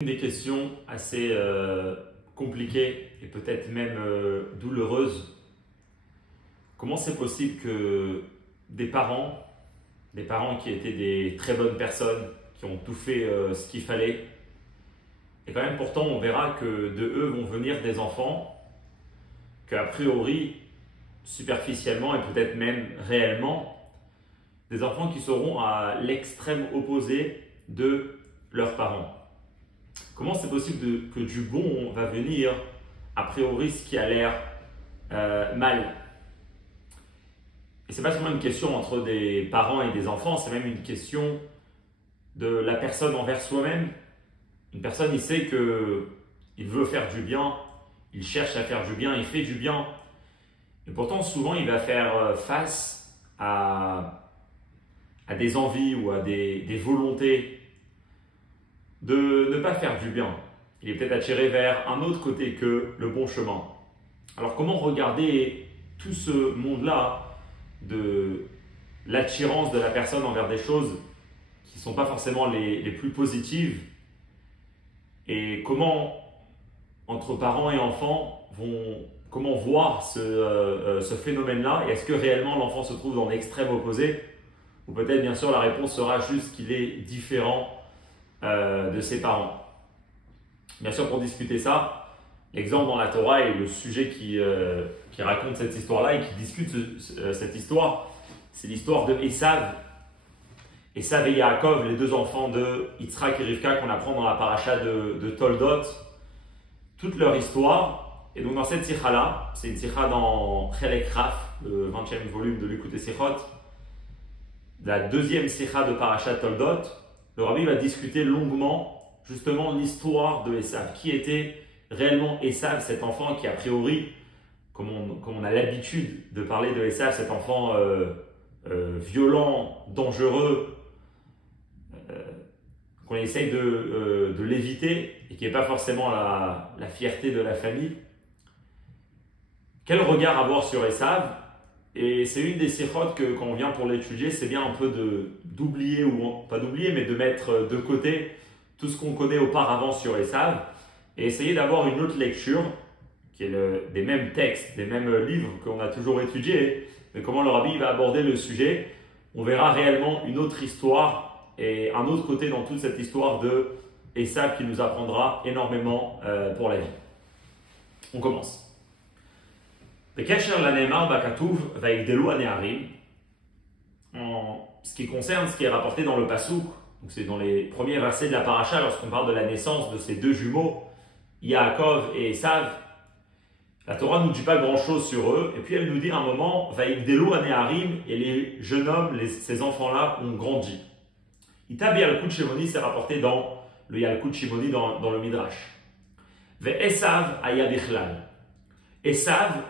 Une des questions assez compliquées et peut-être même douloureuses. Comment c'est possible que des parents qui étaient des très bonnes personnes, qui ont tout fait ce qu'il fallait, et quand même pourtant on verra que de eux vont venir des enfants qu'a priori, superficiellement et peut-être même réellement, des enfants qui seront à l'extrême opposé de leurs parents. Comment c'est possible que du bon va venir, a priori, ce qui a l'air mal? Et ce n'est pas seulement une question entre des parents et des enfants, c'est même une question de la personne envers soi-même. Une personne, il sait qu'il veut faire du bien, il cherche à faire du bien, il fait du bien. Et pourtant, souvent, il va faire face à des envies ou à des volontés de ne pas faire du bien. Il est peut-être attiré vers un autre côté que le bon chemin. Alors comment regarder tout ce monde-là de l'attirance de la personne envers des choses qui ne sont pas forcément les plus positives, et comment, entre parents et enfants, comment voir ce phénomène-là, et est-ce que réellement l'enfant se trouve dans l'extrême opposé, ou peut-être bien sûr la réponse sera juste qu'il est différent de ses parents. Bien sûr, pour discuter ça, l'exemple dans la Torah et le sujet qui raconte cette histoire-là et qui discute cette histoire, c'est l'histoire de Esav et Yaakov, les deux enfants de Yitzhak et Rivka qu'on apprend dans la paracha de Toldot, toute leur histoire. Et donc dans cette sikha-là, c'est une sikha dans Chelek Raf, le 20e volume de l'Écoute Sichot, la deuxième sikha de paracha Toldot. Le rabbi va discuter longuement justement l'histoire de Esav. Qui était réellement Esav, cet enfant qui a priori, comme on a l'habitude de parler de Esav, cet enfant violent, dangereux, qu'on essaye de l'éviter et qui n'est pas forcément la fierté de la famille. Quel regard avoir sur Esav? Et c'est une des sikhot que quand on vient pour l'étudier, c'est bien un peu d'oublier, ou pas d'oublier, mais de mettre de côté tout ce qu'on connaît auparavant sur Esav et essayer d'avoir une autre lecture qui est des mêmes textes, des mêmes livres qu'on a toujours étudiés, mais comment le rabbi va aborder le sujet. On verra réellement une autre histoire et un autre côté dans toute cette histoire de Esav qui nous apprendra énormément pour la vie. On commence. En ce qui concerne ce qui est rapporté dans le Passouk, donc c'est dans les premiers versets de la paracha, lorsqu'on parle de la naissance de ces deux jumeaux, Yaakov et Esav, la Torah ne nous dit pas grand-chose sur eux, et puis elle nous dit à un moment, Vaïgdelu Aneharim, et les jeunes hommes, ces enfants-là, ont grandi. Itabi Yalkut Shimoni, c'est rapporté dans le Yalkut Shimoni, dans le Midrash. Ve Esav Ayabichlal. Esav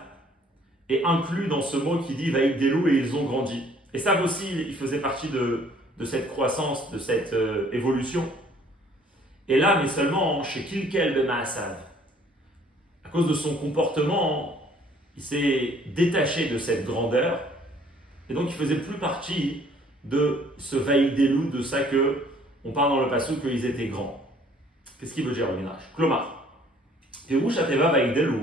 est inclus dans ce mot qui dit Vaïgdelu, et ils ont grandi. Esav aussi, il faisait partie de cette croissance, de cette évolution. Et là, mais seulement chez Kilkel Bemaasav, à cause de son comportement, il s'est détaché de cette grandeur, et donc il faisait plus partie de ce Vaïgdelu, de ça que on parle dans le Passouk qu'ils étaient grands. Qu'est-ce qu'il veut dire le Midrash? Klomar, Pirush Ateva Vaïgdelu.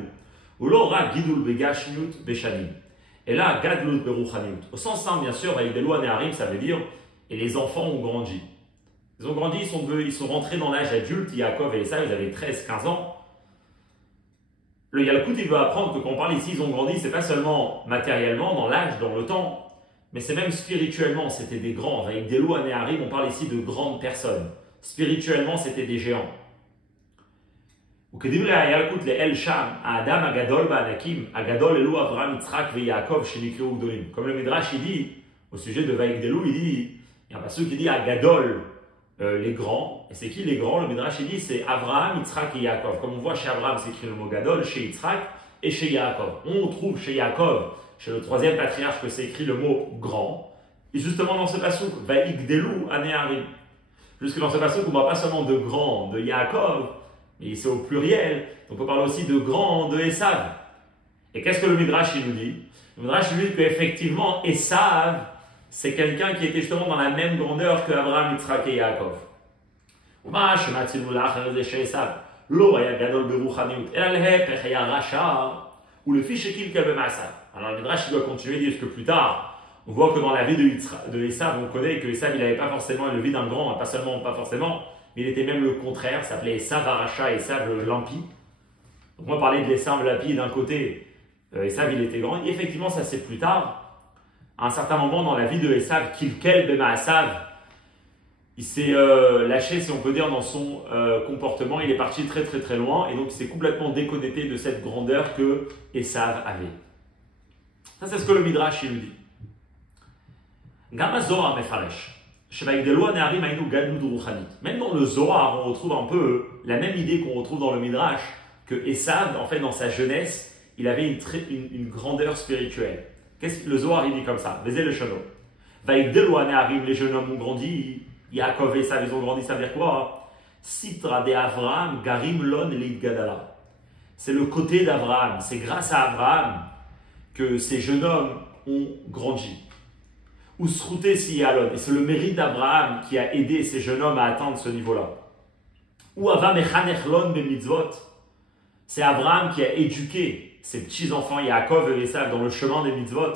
Et là, Gadlut Beruchanimut. Au sens simple, bien sûr, Vaïgdelu Aneharim, ça veut dire et les enfants ont grandi. Ils ont grandi, ils sont rentrés dans l'âge adulte. Yaakov et Esav, ils avaient 13-15 ans. Le Yalkut, il veut apprendre que quand on parle ici, ils ont grandi, c'est pas seulement matériellement, dans l'âge, dans le temps, mais c'est même spirituellement, c'était des grands. Vaïgdelu Aneharim, on parle ici de grandes personnes. Spirituellement, c'était des géants. Comme le Midrash il dit au sujet de Vaïgdelu, il y a un passage qui dit Agadol, les grands. Et c'est qui les grands? Le Midrash il dit c'est Abraham, Yitzhak et Yaakov. Comme on voit chez Abraham, c'est écrit le mot Gadol, chez Yitzhak et chez Yaakov. On trouve chez Yaakov, chez le troisième patriarche, que c'est écrit le mot grand. Et justement dans ce passage, Vaïgdelu Aneharim. Jusque dans ce passage, on ne voit pas seulement de grand de Yaakov, mais c'est au pluriel, donc on parle aussi de grand de Esav. Et qu'est-ce que le Midrash il nous dit? Le Midrash il nous dit qu'effectivement Esav, c'est quelqu'un qui était justement dans la même grandeur que Abraham, Yitzhak et Yaakov. ומה שמצינו לאחר זה שעשיו לא היה גדול ברוחניות, אלא להפך היה רשע, ולפי שקילקל במעשיו. Alors le Midrash doit continuer, dire que plus tard, on voit que dans la vie de Esav, on connaît que Esav, il n'avait pas forcément une vie d'un grand, pas seulement, pas forcément, mais il était même le contraire, ça s'appelait Esav Aracha, Esav l'Ampi. Donc moi, parler de l'Esav l'Ampi d'un côté, Esav il était grand, et effectivement ça c'est plus tard, à un certain moment dans la vie de Esav, Kilkel Bemaasav, il s'est lâché, si on peut dire, dans son comportement, il est parti très très très loin, et donc il s'est complètement déconnecté de cette grandeur que Esav avait. Ça, c'est ce que le Midrash il nous dit. Même dans le Zohar, on retrouve un peu la même idée qu'on retrouve dans le Midrash, que Esav, en fait, dans sa jeunesse, il avait une grandeur spirituelle. Qu'est-ce que le Zohar il dit comme ça? Les jeunes hommes ont grandi, Yaakov et Esav, ils ont grandi, ça veut dire quoi? Sitra de Avraham, Garim Lon Lid Gadala. C'est le côté d'Avraham, c'est grâce à Avraham que ces jeunes hommes ont grandi. Ou Srouté Siyalon, et c'est le mérite d'Abraham qui a aidé ces jeunes hommes à atteindre ce niveau-là. Ou Ava Mechanechlon Bemitzvot, c'est Abraham qui a éduqué ses petits-enfants Yaakov et Esav dans le chemin des mitzvot.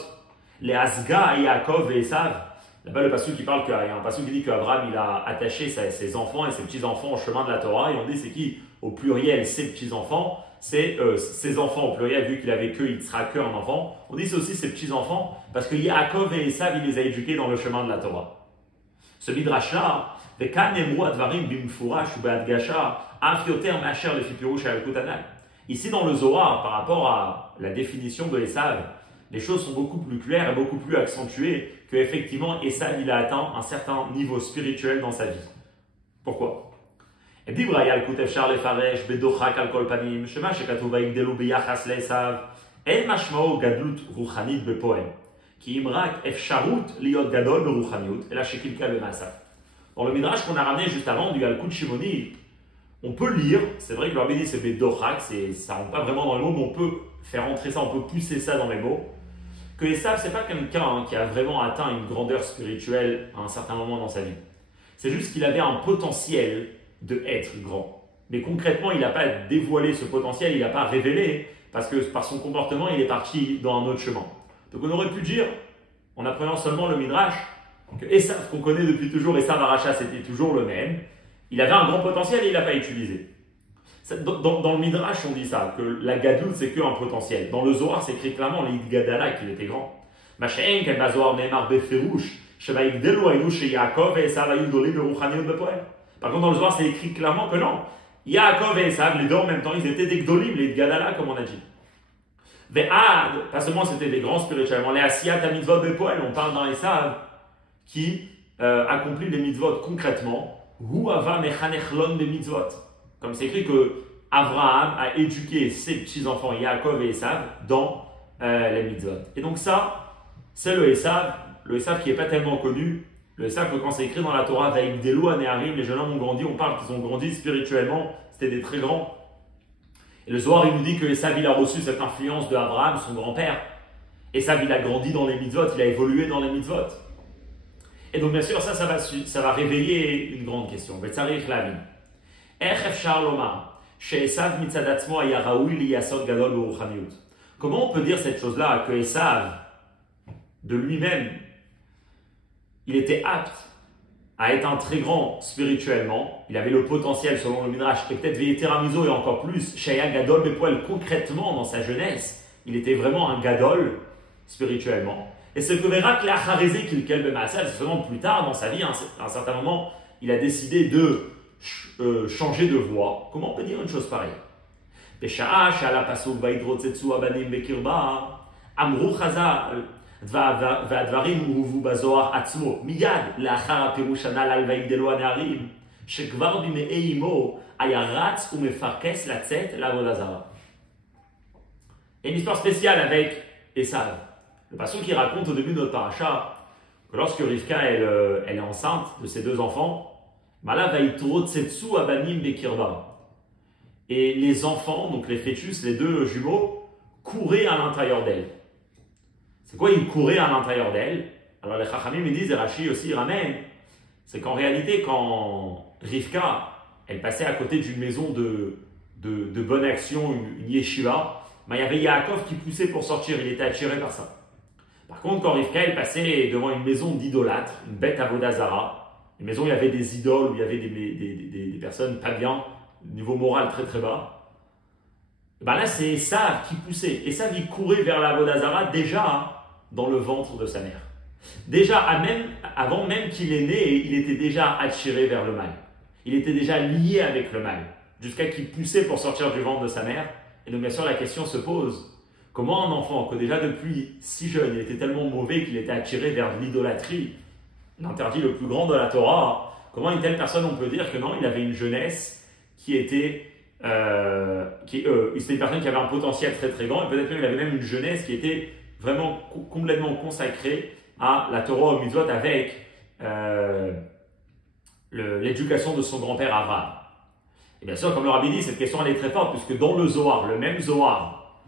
Les Asga et Yaakov et Esav, là-bas le passage qui parle, il y a un passage qui dit qu'Abraham il a attaché ses enfants et ses petits-enfants au chemin de la Torah, et on dit c'est qui? Au pluriel, ses petits-enfants. C'est ses enfants au pluriel, vu qu'il avait que Yitzhak, un enfant. On dit c'est aussi ses petits-enfants, parce que Yaakov et Esav, il les a éduqués dans le chemin de la Torah. Ce midrash-là, ici dans le Zohar, par rapport à la définition de Esav, les choses sont beaucoup plus claires et beaucoup plus accentuées que effectivement Esav il a atteint un certain niveau spirituel dans sa vie. Pourquoi? דיברה ילקוט אפשר לפרש בדוחק על כל פנים שמה שכתוב ויגדלו ביחס לעשיו אין משמעו גדלות רוחנית בפועל כי אם רק אפשרות להיות גדול ברוחניות אלא שקלקל במעשיו. Dans le midrash qu'on a ramené juste avant du Yalkut Shimoni, on peut lire, c'est vrai que le rabbi dit c'est bedochak, ça rentre pas vraiment dans les mots, mais on peut faire entrer ça, on peut pousser ça dans les mots, que Esav c'est pas quelqu'un qui a vraiment atteint une grandeur spirituelle à un certain moment dans sa vie. C'est juste qu'il avait un potentiel de être grand. Mais concrètement, il n'a pas dévoilé ce potentiel, il n'a pas révélé, parce que par son comportement, il est parti dans un autre chemin. Donc on aurait pu dire, en apprenant seulement le Midrash, que Esav, qu'on connaît depuis toujours, Esav Aracha, c'était toujours le même, il avait un grand potentiel et il ne l'a pas utilisé. Dans le Midrash, on dit ça, que la Gadout, c'est qu'un potentiel. Dans le Zohar, c'est écrit clairement, l'Id Gadala, qu'il était grand. Masha'en, kel bazoar ne'emar beferush, sheba yigdelu aynu she Yaakov et Esav ayu gdolim beruchaniot bepoel. Par contre, dans le Zohar, c'est écrit clairement que non. Yaakov et Esav, les deux en même temps, ils étaient des Gdolim, les Gadala, comme on a dit. Ve'ad, pas seulement c'était des grands spirituellement, les Asiyat à mitzvot bepoel, on parle dans Esav qui accomplit les mitzvot concrètement. Hu ava mechanechlon be mitzvot. Comme c'est écrit que Abraham a éduqué ses petits-enfants Yaakov et Esav dans les mitzvot. Et donc ça, c'est le Esav qui n'est pas tellement connu. Le Esav, quand c'est écrit dans la Torah, Vaïgdelu Aneharim, les jeunes hommes ont grandi, on parle qu'ils ont grandi spirituellement, c'était des très grands. Et le Zohar, il nous dit que Esav, il a reçu cette influence de Abraham, son grand-père. Esav, il a grandi dans les mitzvot, il a évolué dans les mitzvot. Et donc, bien sûr, ça va réveiller une grande question. Vetzarich Lavin. Comment on peut dire cette chose-là, que Esav, de lui-même, il était apte à être un très grand spirituellement, il avait le potentiel selon le Midrash, et peut-être Veyeteramizo et encore plus, Shaya Gadol Bepoel, concrètement dans sa jeunesse, il était vraiment un Gadol spirituellement. Et ce que verra que l'Acharézé Kilkel Bemaasav, c'est seulement plus tard dans sa vie, à un certain moment, il a décidé de changer de voie. Comment on peut dire une chose pareille? Pesha'a Shala Pasuk Vaidrotzetsu Abanim Bekirba, Amru Chazal, והדברים הובאו בזוהר עצמו מיד לאחר הפירוש הנ"ל על ויגדלו הנערים שכבר בימי אמו היה רץ ומפרכס לצאת לעבודה זרה. Et une histoire spéciale avec Esav. Le passage qui raconte au début de notre paracha que lorsque Rivka elle est enceinte de ses deux enfants, et les enfants, donc les fœtus, les deux jumeaux, couraient à l'intérieur d'elle. C'est quoi ils couraient à l'intérieur d'elle? Alors les Chachamim ils disent, et Rashi aussi ramène, c'est qu'en réalité quand Rivka elle passait à côté d'une maison de bonne action, une yeshiva. Ben, il y avait Yaakov qui poussait pour sortir, il était attiré par ça. Par contre, quand Rivka elle passait devant une maison d'idolâtres, une bête avoda zara, une maison où il y avait des idoles, où il y avait des personnes pas bien, niveau moral très très bas, ben là c'est Esav qui poussait. Esav il courait vers la avoda zara déjà dans le ventre de sa mère. Déjà, avant même qu'il est né, il était déjà attiré vers le mal. Il était déjà lié avec le mal, jusqu'à qu'il poussait pour sortir du ventre de sa mère. Et donc bien sûr la question se pose, comment un enfant que déjà depuis si jeune, il était tellement mauvais qu'il était attiré vers l'idolâtrie, l'interdit le plus grand de la Torah, comment une telle personne on peut dire que non, il avait une jeunesse qui était... c'était une personne qui avait un potentiel très très grand, et peut-être même il avait même une jeunesse qui était vraiment complètement consacrée à la Torah au mitzvot avec l'éducation de son grand-père Avraham. Et bien sûr, comme le Rabbi dit, cette question elle est très forte, puisque dans le Zohar, le même Zohar,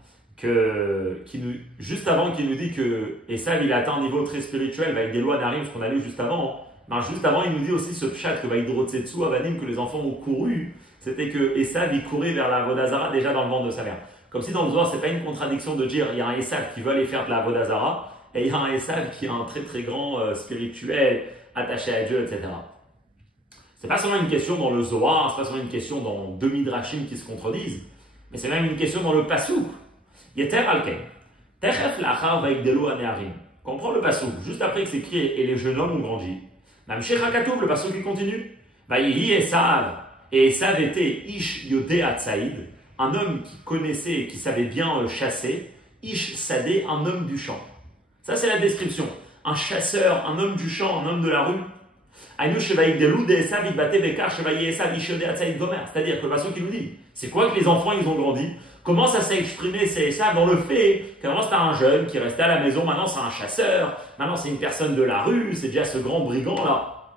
juste avant qu'il nous dit que Esav il a atteint un niveau très spirituel avec des lois d'Arim, ce qu'on a lu juste avant, juste avant il nous dit aussi ce pshat que Vaïdrotsetsu Avanim, que les enfants ont couru, c'était que Esav il courait vers la Avodah Zara déjà dans le ventre de sa mère. Comme si dans le Zohar, ce n'est pas une contradiction de dire il y a un Esav qui veut aller faire de la Avodah Zara, et il y a un Esav qui est un très très grand spirituel, attaché à Dieu, etc. C'est pas seulement une question dans le Zohar, c'est pas seulement une question dans deux midrashim qui se contredisent, mais c'est même une question dans le Passouk. Yeter alken, techef lachar vaigdelu haneharim. Quand on prend le Passouk, juste après que c'est écrit et les jeunes hommes ont grandi, Mamshech hakatuv, le Passouk qui continue, Vayihi Esav, et Esav était ish yodé atzaïd, un homme qui connaissait et qui savait bien chasser, ish sadé, un homme du champ. Ça c'est la description. Un chasseur, un homme du champ, un homme de la rue. C'est-à-dire que le passage qui nous dit, c'est quoi que les enfants ils ont grandi? Comment ça s'est exprimé? C'est ça dans le fait qu'avant c'était un jeune qui restait à la maison, maintenant c'est un chasseur, maintenant c'est une personne de la rue, c'est déjà ce grand brigand là.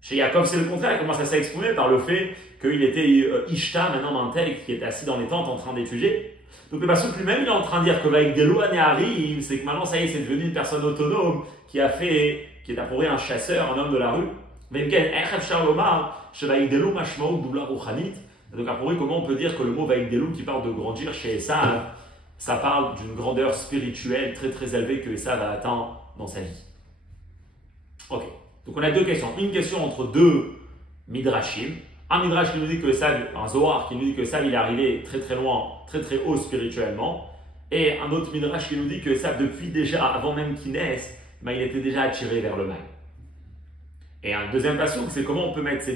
Chez Yaakov c'est le contraire, comment ça s'est exprimé? Par le fait qu'il était Ishta, maintenant un tel qui était assis dans les tentes en train d'étudier. Donc le passage lui-même il est en train de dire que avec des lois arrive, c'est que maintenant ça y est, c'est devenu une personne autonome qui est apparu un chasseur, un homme de la rue. Donc après, comment on peut dire que le mot Vaïgdelou qui parle de grandir chez Esav, ça parle d'une grandeur spirituelle très très élevée que Esav a atteint dans sa vie. Ok, donc on a deux questions. Une question entre deux midrashim. Un midrash qui nous dit que Esav, un Zohar qui nous dit que Esav il est arrivé très très loin, très très haut spirituellement. Et un autre midrash qui nous dit que Esav depuis déjà, avant même qu'il naisse, il était déjà attiré vers le mal. Et un deuxième passouk, c'est comment on peut mettre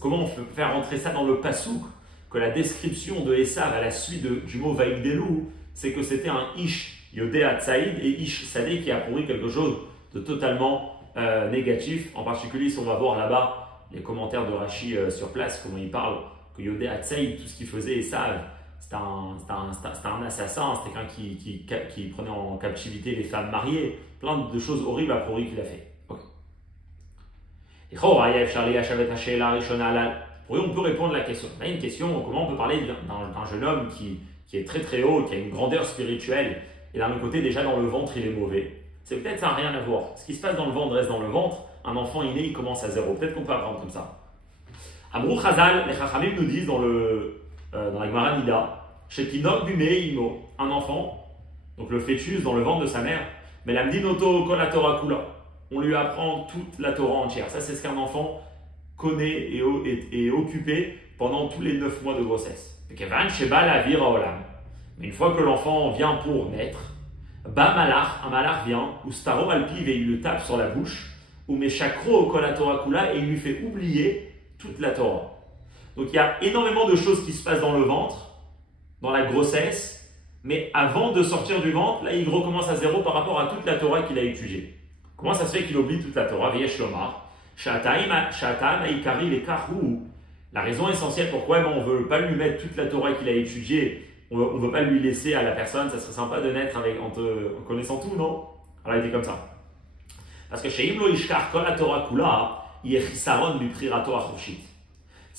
comment on peut faire rentrer ça dans le passouk, que la description de Esav à la suite du mot Vaïgdelou, c'est que c'était un Ish Yodé Hatzaïd et Ish Sadé qui a pourri quelque chose de totalement négatif. En particulier, si on va voir là-bas les commentaires de Rashi sur place, comment il parle que Yodé Hatzaïd, tout ce qu'il faisait Esav, c'était un assassin, c'était quelqu'un qui prenait en captivité les femmes mariées, plein de choses horribles à pourri qu'il a fait. On peut répondre à la question. Là, une question, comment on peut parler d'un jeune homme qui est très très haut, qui a une grandeur spirituelle, et d'un autre côté, déjà dans le ventre, il est mauvais. C'est peut-être ça n'a rien à voir. Ce qui se passe dans le ventre reste dans le ventre. Un enfant inné, il commence à zéro. Peut-être qu'on peut apprendre comme ça. Amrou Chazal, les Chachamim nous disent dans la Gemara Nida, Shetinok Bumeimo, un enfant, donc le fœtus dans le ventre de sa mère, mais la Mdinoto Kol Torah Kula. On lui apprend toute la Torah entière. Ça, c'est ce qu'un enfant connaît et est occupé pendant tous les 9 mois de grossesse. Mais une fois que l'enfant vient pour naître, un malach vient, ou Staro Alpiv et il le tape sur la bouche, ou Meshakro Kol Torah Kula et il lui fait oublier toute la Torah. Donc il y a énormément de choses qui se passent dans le ventre, dans la grossesse, mais avant de sortir du ventre, là il recommence à zéro par rapport à toute la Torah qu'il a étudiée. Comment ça se fait qu'il oublie toute la Torah? La raison essentielle pourquoi on ne veut pas lui mettre toute la Torah qu'il a étudiée, on ne veut pas lui laisser à la personne, ça serait sympa de naître en connaissant tout, non? Alors il était comme ça. Parce que si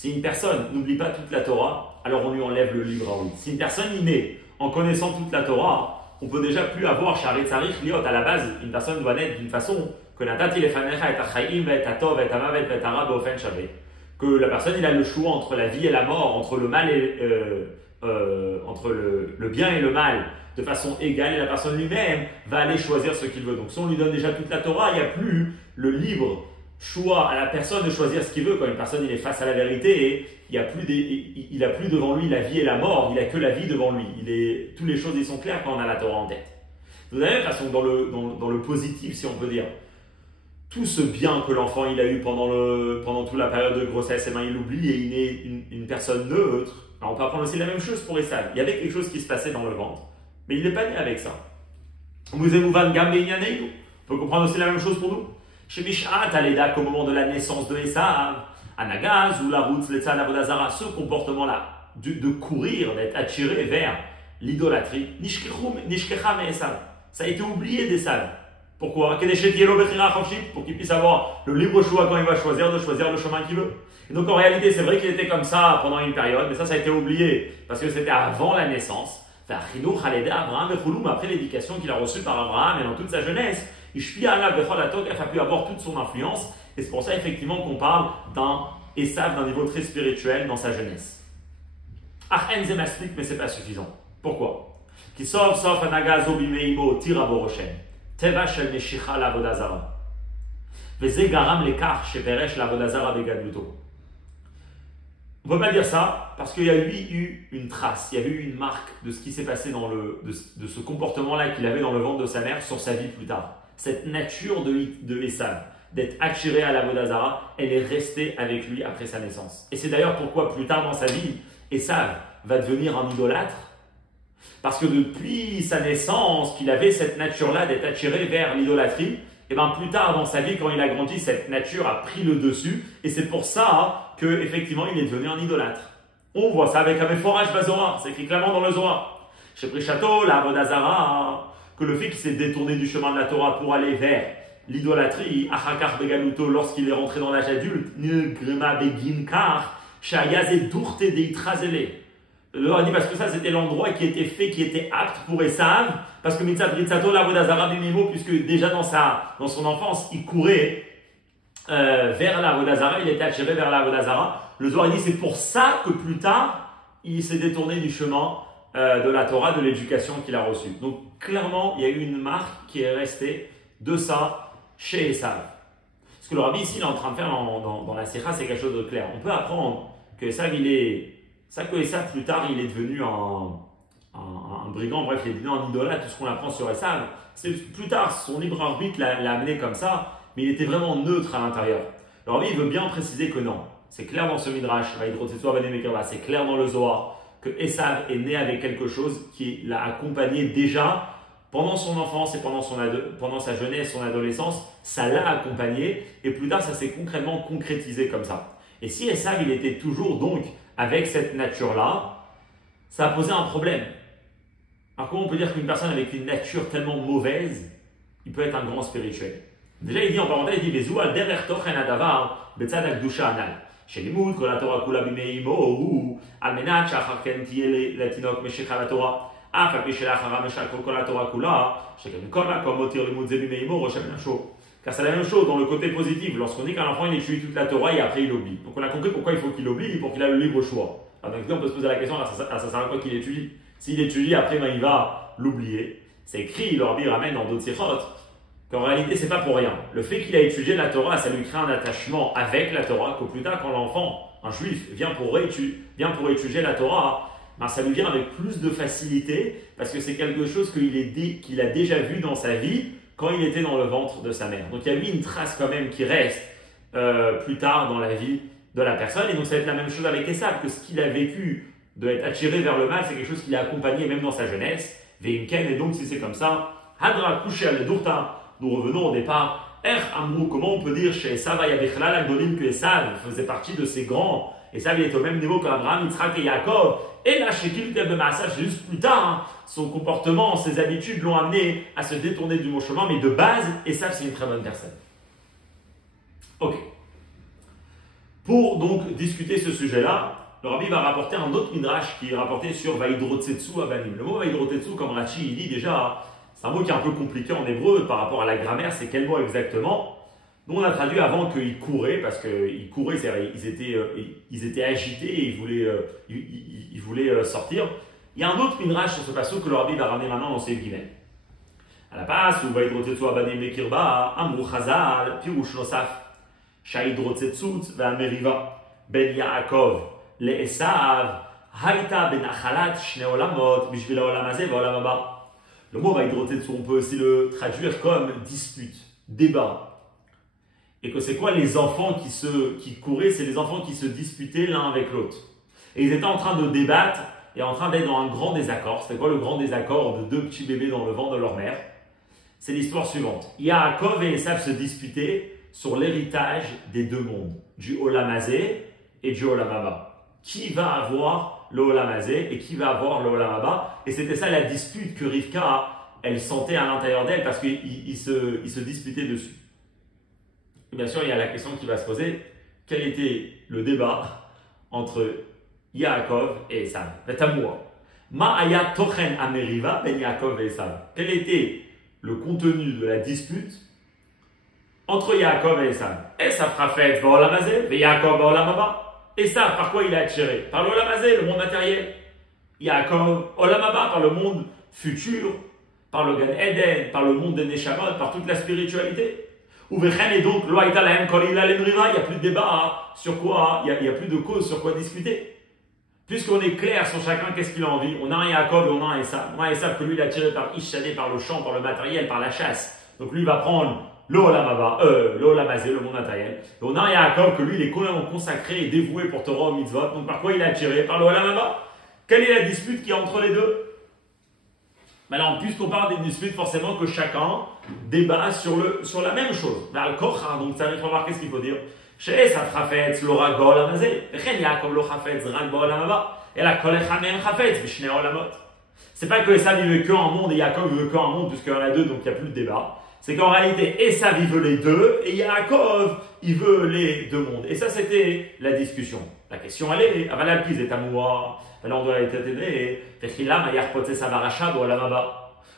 une personne n'oublie pas toute la Torah, alors on lui enlève le livre à lui. Si une personne y naît en connaissant toute la Torah, on peut déjà plus avoir Shari Tzarich Liot. À la base, une personne doit naître d'une façon que que la personne il a le choix entre la vie et la mort, entre le mal et entre le bien et le mal de façon égale, et la personne lui-même va aller choisir ce qu'il veut. Donc si on lui donne déjà toute la Torah, il n'y a plus le libre choix à la personne de choisir ce qu'il veut. Quand une personne il est face à la vérité, et il n'a plus devant lui la vie et la mort, il n'a que la vie devant lui. Toutes les choses ils sont claires quand on a la Torah en tête. De la même façon, dans le positif, si on peut dire, tout ce bien que l'enfant il a eu pendant toute la période de grossesse, il l'oublie et il est une personne neutre. Alors on peut apprendre aussi la même chose pour Esav. Il y avait quelque chose qui se passait dans le ventre, mais il n'est pas né avec ça. On peut comprendre aussi la même chose pour nous. Chez Mishat, Aleda, qu'au moment de la naissance de Esav, Anagaz ou la route, ce comportement-là, de courir, d'être attiré vers l'idolâtrie, ça a été oublié d'Esav. Pourquoi? Pour qu'il puisse avoir le libre choix quand il va choisir, de choisir le chemin qu'il veut. Et donc en réalité, c'est vrai qu'il était comme ça pendant une période, mais ça a été oublié parce que c'était avant la naissance. Mais après l'éducation qu'il a reçue par Abraham et dans toute sa jeunesse, a pu avoir toute son influence. Et c'est pour ça effectivement qu'on parle d'un Esav d'un niveau très spirituel dans sa jeunesse. Mais c'est pas suffisant. Pourquoi? Qui sauf anagazo bimeimo tira boroshen. Teva shel meshicha l'avoda zara. Veze garam lekach sheperesh l'avoda zara begadluto. On ne peut pas dire ça parce qu'il y a eu une trace, il y a eu une marque de ce qui s'est passé de ce comportement-là qu'il avait dans le ventre de sa mère sur sa vie plus tard. Cette nature de Esav, d'être attiré à l'avoda zara, elle est restée avec lui après sa naissance. Et c'est d'ailleurs pourquoi plus tard dans sa vie, Esav va devenir un idolâtre. Parce que depuis sa naissance, qu'il avait cette nature-là d'être attiré vers l'idolâtrie, et bien plus tard dans sa vie, quand il a grandi, cette nature a pris le dessus. Et c'est pour ça qu'effectivement, il est devenu un idolâtre. On voit ça avec un Meforach Bazora, c'est écrit clairement dans le Zohar. Chez Prishato, la Avodazara, que le fait qu'il s'est détourné du chemin de la Torah pour aller vers l'idolâtrie, Achakar Begaluto, lorsqu'il est rentré dans l'âge adulte, Nilgrema Beginkar, Shayazé Dourte Deitrazele. Le Zohar dit parce que ça c'était l'endroit qui était fait, qui était apte pour Esav, parce que Mitzat Ritzato, la Avodazara Bimimo, puisque déjà dans son enfance, il courait vers la Avodazara, il était attiré vers la Avodazara. Le Zohar dit c'est pour ça que plus tard, il s'est détourné du chemin de la Torah, de l'éducation qu'il a reçue. Donc clairement, il y a eu une marque qui est restée de ça chez Esav. Ce que le Rabbi ici il est en train de faire dans la Sikha, c'est quelque chose de clair. On peut apprendre que Esav, Esav plus tard, il est devenu un brigand, bref, il est devenu un idolâtre, tout ce qu'on apprend sur Esav. C'est plus tard, son libre arbitre l'a amené comme ça, mais il était vraiment neutre à l'intérieur. Le Rabbi, il veut bien préciser que non. C'est clair dans ce Midrash, c'est clair dans le Zohar, que Esav est né avec quelque chose qui l'a accompagné déjà pendant son enfance et pendant sa jeunesse, son adolescence. Ça l'a accompagné et plus tard, ça s'est concrètement concrétisé comme ça. Et si Esav, il était toujours donc avec cette nature-là, ça a posé un problème. Alors comment on peut dire qu'une personne avec une nature tellement mauvaise, il peut être un grand spirituel? Déjà, il dit en parenthèse, il dit Vezua derer tochen adavar betzad akdusha anal. Shelimud kol haTorah kula bimeimo hu al menat she'achar ken tiye latinok meshicha laTorah af al pi she'achara meshach kol haTorah kula shekem kol makom motir limud ze bimeimo rosh hashanah. Car c'est la même chose dans le côté positif. Lorsqu'on dit qu'un enfant il étudie toute la Torah et après il oublie. Donc on a compris pourquoi il faut qu'il oublie, pour qu'il ait le libre choix. Alors donc on peut se poser la question, ça sert à quoi qu'il étudie? S'il étudie, après il va l'oublier. C'est écrit, le Rabbi ramène dans d'autres sikhot, qu'en réalité c'est pas pour rien. Le fait qu'il a étudié la Torah, ça lui crée un attachement avec la Torah, qu'au plus tard quand l'enfant, un juif, vient pour étudier la Torah, ben ça lui vient avec plus de facilité, parce que c'est quelque chose qu'il a déjà vu dans sa vie, quand il était dans le ventre de sa mère. Donc il y a eu une trace quand même qui reste plus tard dans la vie de la personne. Et donc ça va être la même chose avec Esav, que ce qu'il a vécu d'être attiré vers le mal, c'est quelque chose qui l'a accompagné même dans sa jeunesse. Veimken, et donc si c'est comme ça, Hadra Kushel al Durta, nous revenons au départ. Amrou, comment on peut dire chez Esav Yabechlal Agdolim que Esav faisait partie de ces grands? Esav il est au même niveau qu'Abraham, Yitzhak et Yaakov. Et là, chez Kilkel de Maasav, c'est juste plus tard, son comportement, ses habitudes l'ont amené à se détourner du bon chemin, mais de base, Esav, c'est une très bonne personne. Ok. Pour donc discuter ce sujet-là, le Rabbi va rapporter un autre midrash qui est rapporté sur Vaïdrotetsu Abanim. Le mot Vaïdrotetsu, comme Rashi il dit déjà, c'est un mot qui est un peu compliqué en hébreu par rapport à la grammaire, c'est quel mot exactement? Nous, on a traduit avant qu'ils couraient, parce qu'ils couraient, c'est-à-dire ils étaient agités et ils voulaient sortir. Il y a un autre midrash sur ce passage que le rabbi va ramener maintenant dans ses guillemets. À la passe, où va hydrotetsu abanim bekirba, amru chazal, pirush nosaf, shahidrotetzut ve'ameriva, ben Yaakov, le'esav, haïta ben achalat, shne olamot, bishvil haolam hazeh ve'olam haba. Le mot hydrotetsu, on peut aussi le traduire comme dispute, débat. Et que c'est quoi les enfants qui couraient, c'est les enfants qui se disputaient l'un avec l'autre. Et ils étaient en train de débattre et en train d'être dans un grand désaccord. C'était quoi le grand désaccord de deux petits bébés dans le ventre de leur mère? C'est l'histoire suivante. Yaakov et Esav se disputaient sur l'héritage des deux mondes, du Olam Hazeh et du Olam Haba. Qui va avoir le Olam Hazeh et qui va avoir le Olam Haba? Et c'était ça la dispute que Rivka, elle sentait à l'intérieur d'elle parce qu'ils se disputaient dessus. Et bien sûr, il y a la question qui va se poser, quel était le débat entre Yaakov et Esav? Tamoua. Ma aya tochen ameriva ben Yaakov et Esav. Quel était le contenu de la dispute entre Yaakov et Esav? Esav rafet ba'olam hazeh, et Yaakov ba'olam haba. Esav, par quoi il est attiré? Par l'olam hazeh, le monde matériel. Yaakov, olam haba, par le monde futur, par le Gan Eden, par le monde des Neshamot, par toute la spiritualité. Et donc, il n'y a plus de débat sur quoi, il n'y a plus de cause sur quoi discuter. Puisqu'on est clair sur chacun, qu'est-ce qu'il a envie. On a un Yaakov et on a un Esav. On a un Esav que lui, il est attiré par Ishadé, par le champ, par le matériel, par la chasse. Donc lui, il va prendre le Olam Hazeh, le monde matériel. Et on a un Yaakov que lui, il est complètement consacré et dévoué pour Torah au mitzvot. Donc par quoi il est attiré? Par le Olam Haba. Quelle est la dispute qui est entre les deux? Alors, puisqu'on parle d'une dispute, forcément que chacun débat sur la même chose. Donc, ça, il faut voir qu'est-ce qu'il faut dire. Chez Esav chafetz lo rak ba'olam hazeh, vechen Yaakov lo chafetz rak ba'olam haba, ela kol echad mehem chafetz b'shnei olamot. C'est pas que Esav il veut qu'un monde et Yaakov il veut qu'un monde, puisqu'il y en a deux, donc il n'y a plus de débat. C'est qu'en réalité, Esav il veut les deux et Yaakov il veut les deux mondes. Et ça, c'était la discussion. La question, elle est, aval alpiz et tamoua. Alors on doit être étonné.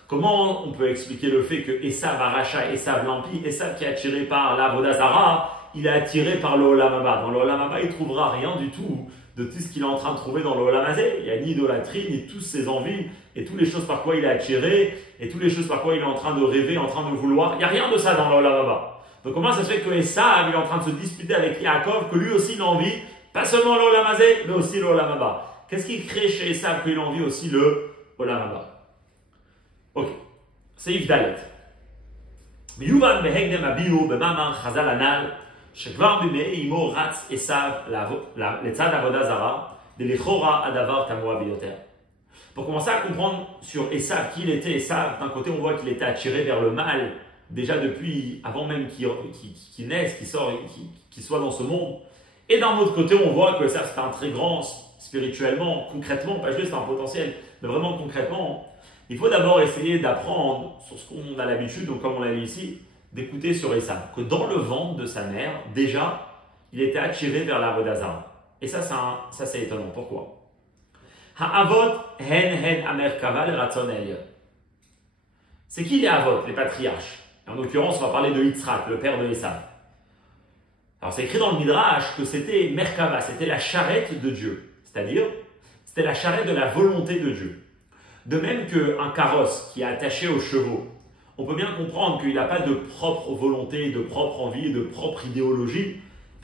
Comment on peut expliquer le fait que Esav Aracha, Esav Lampi, Esav qui est attiré par la Vodazara, il est attiré par le Olam Haba. Dans le Olam Haba, il ne trouvera rien du tout de tout ce qu'il est en train de trouver dans le Olam Hazeh. Il n'y a ni idolâtrie, ni toutes ses envies, et toutes les choses par quoi il est attiré, et toutes les choses par quoi il est en train de rêver, en train de vouloir. Il n'y a rien de ça dans le Olam Haba. Donc comment ça se fait que Esav il est en train de se disputer avec Yaakov, que lui aussi il a envie, pas seulement le Olam Hazeh, mais aussi le Olam Haba? Qu'est-ce qui crée chez Esav qu'il a envie aussi le Olam Haba? Ok, c'est Yvdalet. Yuvan behegdem abiu b'mamar chazal anal shekvar b'mei imo ratz Esav letzad avoda zara delechora adavar tamoa biyoter. Pour commencer à comprendre sur Esav, qui il était Esav, d'un côté on voit qu'il était attiré vers le mal déjà depuis avant même qu'il naisse, qu'il soit dans ce monde. Et d'un autre côté on voit que Esav c'est un très grand spirituellement, concrètement, pas juste un potentiel, mais vraiment concrètement. Il faut d'abord essayer d'apprendre sur ce qu'on a l'habitude, donc comme on l'a dit ici, d'écouter sur Esav, que dans le ventre de sa mère, déjà, il était attiré vers la Vodazara. Et ça c'est étonnant. Pourquoi? Ha'avot hen amerkava le ratzon elyon. C'est qui les Avot, les patriarches? En l'occurrence, on va parler de Yitzhak, le père de Esav. Alors c'est écrit dans le Midrash que c'était Merkava, c'était la charrette de Dieu. C'est-à-dire, c'était la charrette de la volonté de Dieu. De même qu'un carrosse qui est attaché aux chevaux, on peut bien comprendre qu'il n'a pas de propre volonté, de propre envie, de propre idéologie,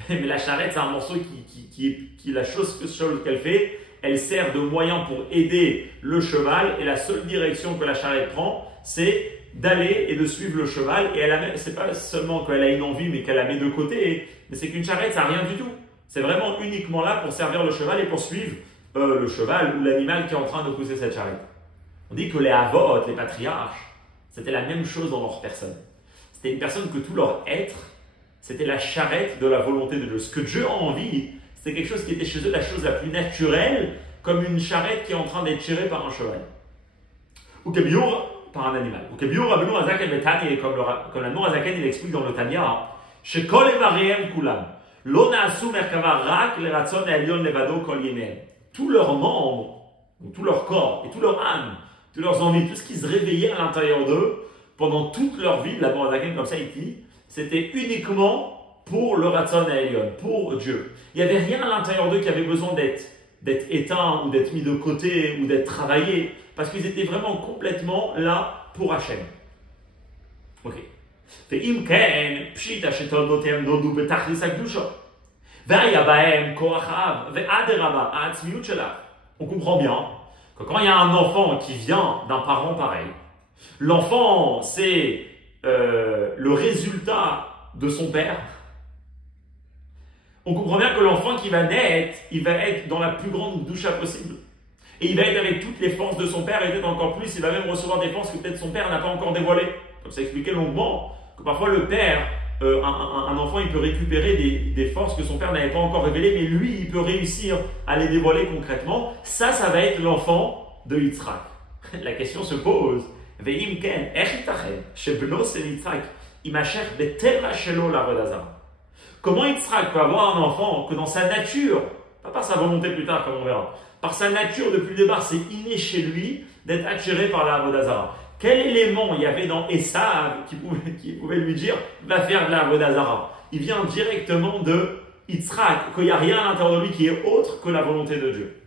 mais la charrette c'est un morceau qui la chose qu'elle fait, elle sert de moyen pour aider le cheval et la seule direction que la charrette prend, c'est d'aller et de suivre le cheval. Et c'est pas seulement qu'elle a une envie mais qu'elle la met de côté, mais c'est qu'une charrette ça n'a rien du tout. C'est vraiment uniquement là pour servir le cheval et pour suivre le cheval ou l'animal qui est en train de pousser cette charrette. On dit que les Avot, les patriarches, c'était la même chose dans leur personne. C'était une personne que tout leur être, c'était la charrette de la volonté de Dieu. Ce que Dieu a envie, c'était quelque chose qui était chez eux la chose la plus naturelle, comme une charrette qui est en train d'être tirée par un cheval. Ou Kabiour, par un animal. Ou Kabiour, Rabbeinu Hazaken Betani, comme l'Admor Hazaken, il explique dans le Tanya, chez Kol Evariem Kulam, Lo Naasu Merkava Rak Le Ratzon Elyon Levado Kol Yemen. Tous leurs membres, tout leur corps et tout leur âme, toutes leurs envies, tout ce qui se réveillait à l'intérieur d'eux pendant toute leur vie, l'Admor Hazaken, comme ça il dit, c'était uniquement pour le Ratzon Elyon, pour Dieu. Il n'y avait rien à l'intérieur d'eux qui avait besoin d'être éteint ou d'être mis de côté ou d'être travaillé, parce qu'ils étaient vraiment complètement là pour Hachem. Ok. ואם כן, פשיטא שתולדותיהם נולדו בתכלס הקדושה. והיה בהם כוח אב, ואדרבה, העצמיות שלה. On comprend bien que quand il y a un enfant qui vient d'un parent pareil, l'enfant, c'est le résultat de son père. On comprend bien que l'enfant qui va naître, il va être dans la plus grande doucha possible. Et il va être avec toutes les forces de son père, et peut-être encore plus, il va même recevoir des forces que peut-être son père n'a pas encore dévoilées. Comme ça expliqué longuement, que parfois le père, un enfant, il peut récupérer des forces que son père n'avait pas encore révélées, mais lui, il peut réussir à les dévoiler concrètement. Ça va être l'enfant de Yitzhak. La question se pose. Ve'im ken, ech yitached, shebno c'est Yitzhak, imashech beterra shelo l'avod hazara. Comment Yitzhak peut avoir un enfant que dans sa nature, pas par sa volonté plus tard comme on verra, par sa nature depuis le départ, c'est inné chez lui d'être attiré par la Avodah Zara. Quel élément il y avait dans Esav qui pouvait lui dire va faire de la Avodah Zara? Il vient directement de Yitzhak, qu'il n'y a rien à l'intérieur de lui qui est autre que la volonté de Dieu.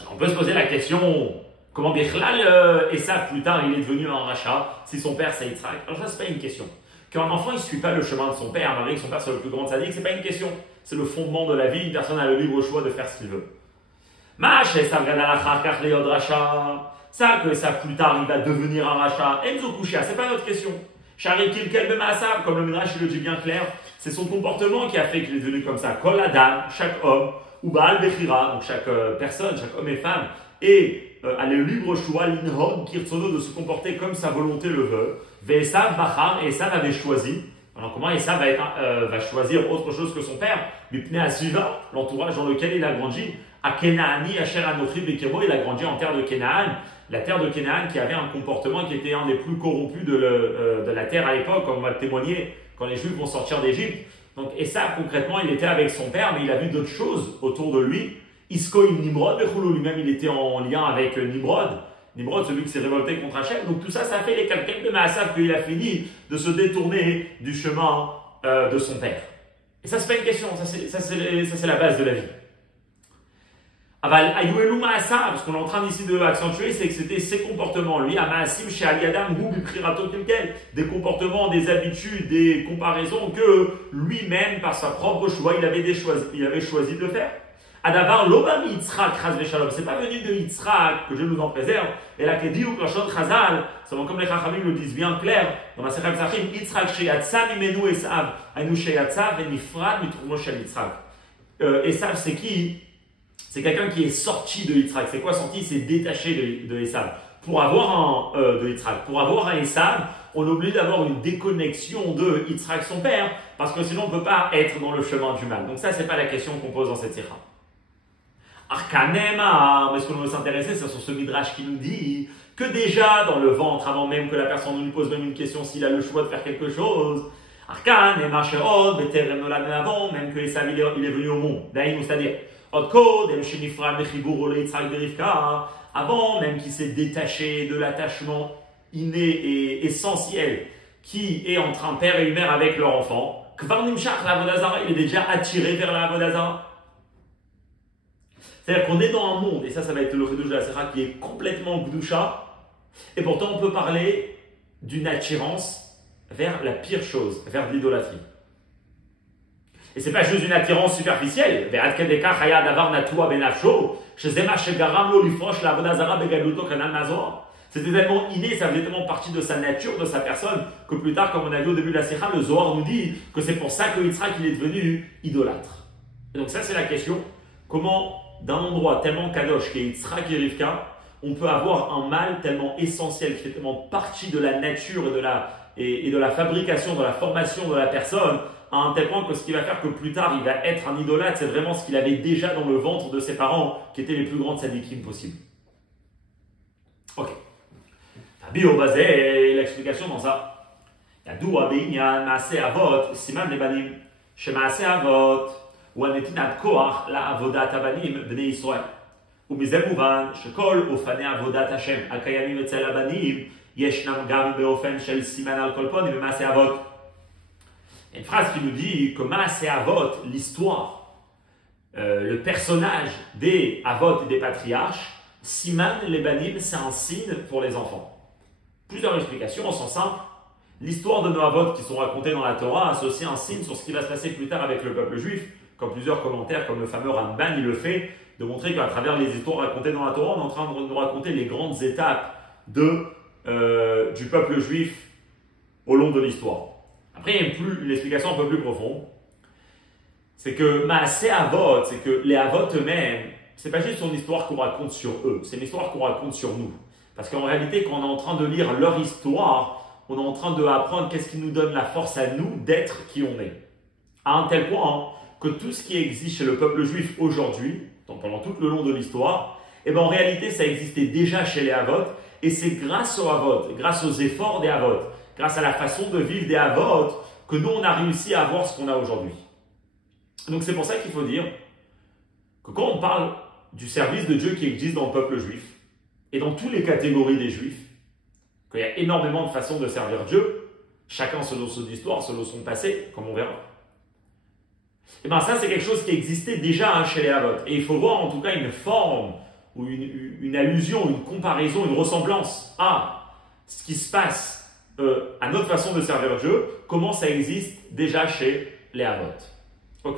Alors on peut se poser la question, comment Bichlal Esav plus tard il est devenu un rachat si son père c'est Yitzhak? Alors ça c'est pas une question. Qu'un enfant il ne suit pas le chemin de son père, malgré que son père soit le plus grand sadique, c'est pas une question. C'est le fondement de la vie, une personne a le libre choix de faire ce qu'il veut. Ça que ça plus tard il va devenir un rachat, Enzo Kushia, c'est pas notre question. Sharik Kelbe Maasav, comme le Midrash le dit bien clair, c'est son comportement qui a fait qu'il est devenu comme ça. Kol Adam, chaque homme, ou Baal Bechira, donc chaque personne, chaque homme et femme, et a le libre choix, l'inhod, kirtsono, de se comporter comme sa volonté le veut. Ve'esav Bachar, et Esav avait choisi. Alors comment Esav va choisir autre chose que son père? Mipnei Asiva, l'entourage dans lequel il a grandi. À Kenaani, Asher Anochi Bekemo, il a grandi en terre de Canaan. La terre de Canaan qui avait un comportement qui était un des plus corrompus de la terre à l'époque, comme on va le témoigner quand les Juifs vont sortir d'Égypte. Donc Esav, concrètement, il était avec son père, mais il a vu d'autres choses autour de lui. Isko im Nimrod, lui-même, il était en lien avec Nimrod. Nimrod, celui qui s'est révolté contre Hachem. Donc tout ça, ça fait les calculs de Maasav qu'il a fini de se détourner du chemin de son père. Et ça, c'est pas une question, ça c'est la base de la vie. Ce qu'on est en train ici de accentuer, c'est que c'était ses comportements. Lui, Amaasim chez Aliadam, des comportements, des habitudes, des comparaisons que lui-même, par sa propre choix, il avait choisi de faire. Adavar Lobami Yitzhak Chaz Veshalom. C'est pas venu de Yitzhak, que Dieu nous en préserve. Et la Kediouk, la Shod Chazal, comme les Chachamim le disent bien clair, dans la Sechem Zachim, Yitzhak Sheyatsa Mimenu Esav, Ainu Sheyatsa Venifrad Mitrumo Shel Yitzhak. Esav, c'est qui? C'est quelqu'un qui est sorti de Yitzhak. C'est quoi sorti? C'est détaché de Esav. Pour avoir de Yitzhak, pour avoir un Esav, on est obligé d'avoir une déconnexion de Yitzhak, son père, parce que sinon on ne peut pas être dans le chemin du mal. Donc ça, c'est pas la question qu'on pose dans cette sikha. Arkanema, mais ce que l'on veut s'intéresser, c'est sur ce midrash qui nous dit que déjà dans le ventre, avant même que la personne nous pose même une question s'il a le choix de faire quelque chose, Arkanema Sheod, Beterem Nolad avant, même que Esav il est venu au monde. D'ailleurs, c'est-à-dire, avant même qu'il s'est détaché de l'attachement inné et essentiel qui est entre un père et une mère avec leur enfant, il est déjà attiré vers la Avodah Zara. C'est-à-dire qu'on est dans un monde, et ça va être le Chiddush de la Sikha qui est complètement Gdusha, et pourtant on peut parler d'une attirance vers la pire chose, vers l'idolâtrie. Et ce n'est pas juste une attirance superficielle. C'était tellement inné, ça faisait tellement partie de sa nature, de sa personne, que plus tard, comme on a vu au début de la Sikha, le Zohar nous dit que c'est pour ça que Yitzhak il est devenu idolâtre. Et donc ça c'est la question, comment d'un endroit tellement kadosh qu'est Yitzhak et Rivka, on peut avoir un mal tellement essentiel, qui fait tellement partie de la nature et de la fabrication, de la formation de la personne, à un tel point que ce qui va faire que plus tard il va être un idolâtre, c'est vraiment ce qu'il avait déjà dans le ventre de ses parents, qui étaient les plus grandes tzadikim possibles. Ok. Bio basé, l'explication dans ça. Yadoua be'inyan maaseh avot, siman lebanim, shemaaseh avot, ou הנתינת כוח לעבודת הבנים בני ישראל. ומזה מובן שכל אופני עבודת השם הקיימים אצל הבנים ישנם גם באופן של סימן על כל פנים במעשה אבות. Il y a une phrase qui nous dit que Maaseh Avot, l'histoire, le personnage des Avot et des patriarches, Siman les Banim, c'est un signe pour les enfants. Plusieurs explications, en sens simple. L'histoire de nos Avot qui sont racontées dans la Torah, c'est aussi un signe sur ce qui va se passer plus tard avec le peuple juif. Comme plusieurs commentaires, comme le fameux Ramban, il le fait, de montrer qu'à travers les histoires racontées dans la Torah, on est en train de nous raconter les grandes étapes du peuple juif au long de l'histoire. Après, il y a une explication un peu plus profonde. C'est que Maaseh Avot, c'est que les Avot eux-mêmes, c'est pas juste une histoire qu'on raconte sur eux, c'est une histoire qu'on raconte sur nous. Parce qu'en réalité, quand on est en train de lire leur histoire, on est en train d'apprendre qu'est-ce qui nous donne la force à nous d'être qui on est. À un tel point que tout ce qui existe chez le peuple juif aujourd'hui, pendant tout le long de l'histoire, en réalité, ça existait déjà chez les Avot, et c'est grâce aux Avot, grâce aux efforts des Avot, grâce à la façon de vivre des Avot, que nous, on a réussi à avoir ce qu'on a aujourd'hui. Donc c'est pour ça qu'il faut dire que quand on parle du service de Dieu qui existe dans le peuple juif, et dans toutes les catégories des Juifs, qu'il y a énormément de façons de servir Dieu, chacun selon son histoire, selon son passé, comme on verra. Et bien ça, c'est quelque chose qui existait déjà chez les Avot. Et il faut voir en tout cas une forme, ou une allusion, une comparaison, une ressemblance à ce qui se passe, à notre façon de servir Dieu, comment ça existe déjà chez les Avot. Ok.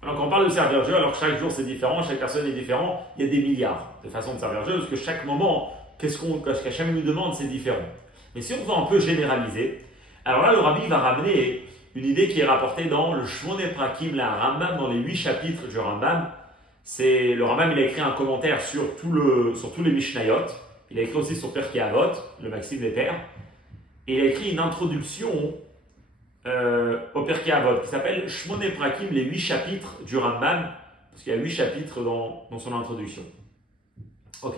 Alors quand on parle de servir Dieu, alors chaque jour c'est différent, chaque personne est différente, il y a des milliards de façons de servir Dieu, parce que chaque moment, qu'est-ce qu'Hachem nous demande, c'est différent. Mais si on veut un peu généraliser, alors là le Rabbi va ramener une idée qui est rapportée dans le Shmoneh Prakim, la Rambam, dans les 8 chapitres du Rambam. Le Rambam, il a écrit un commentaire sur tous les Mishnayot, il a écrit aussi sur Pirkei Avot, le Maxime des Pères, et il a écrit une introduction au Pirkei Avot qui s'appelle Shmoneh Prakim, les 8 chapitres du Rambam, parce qu'il y a 8 chapitres dans son introduction. Ok.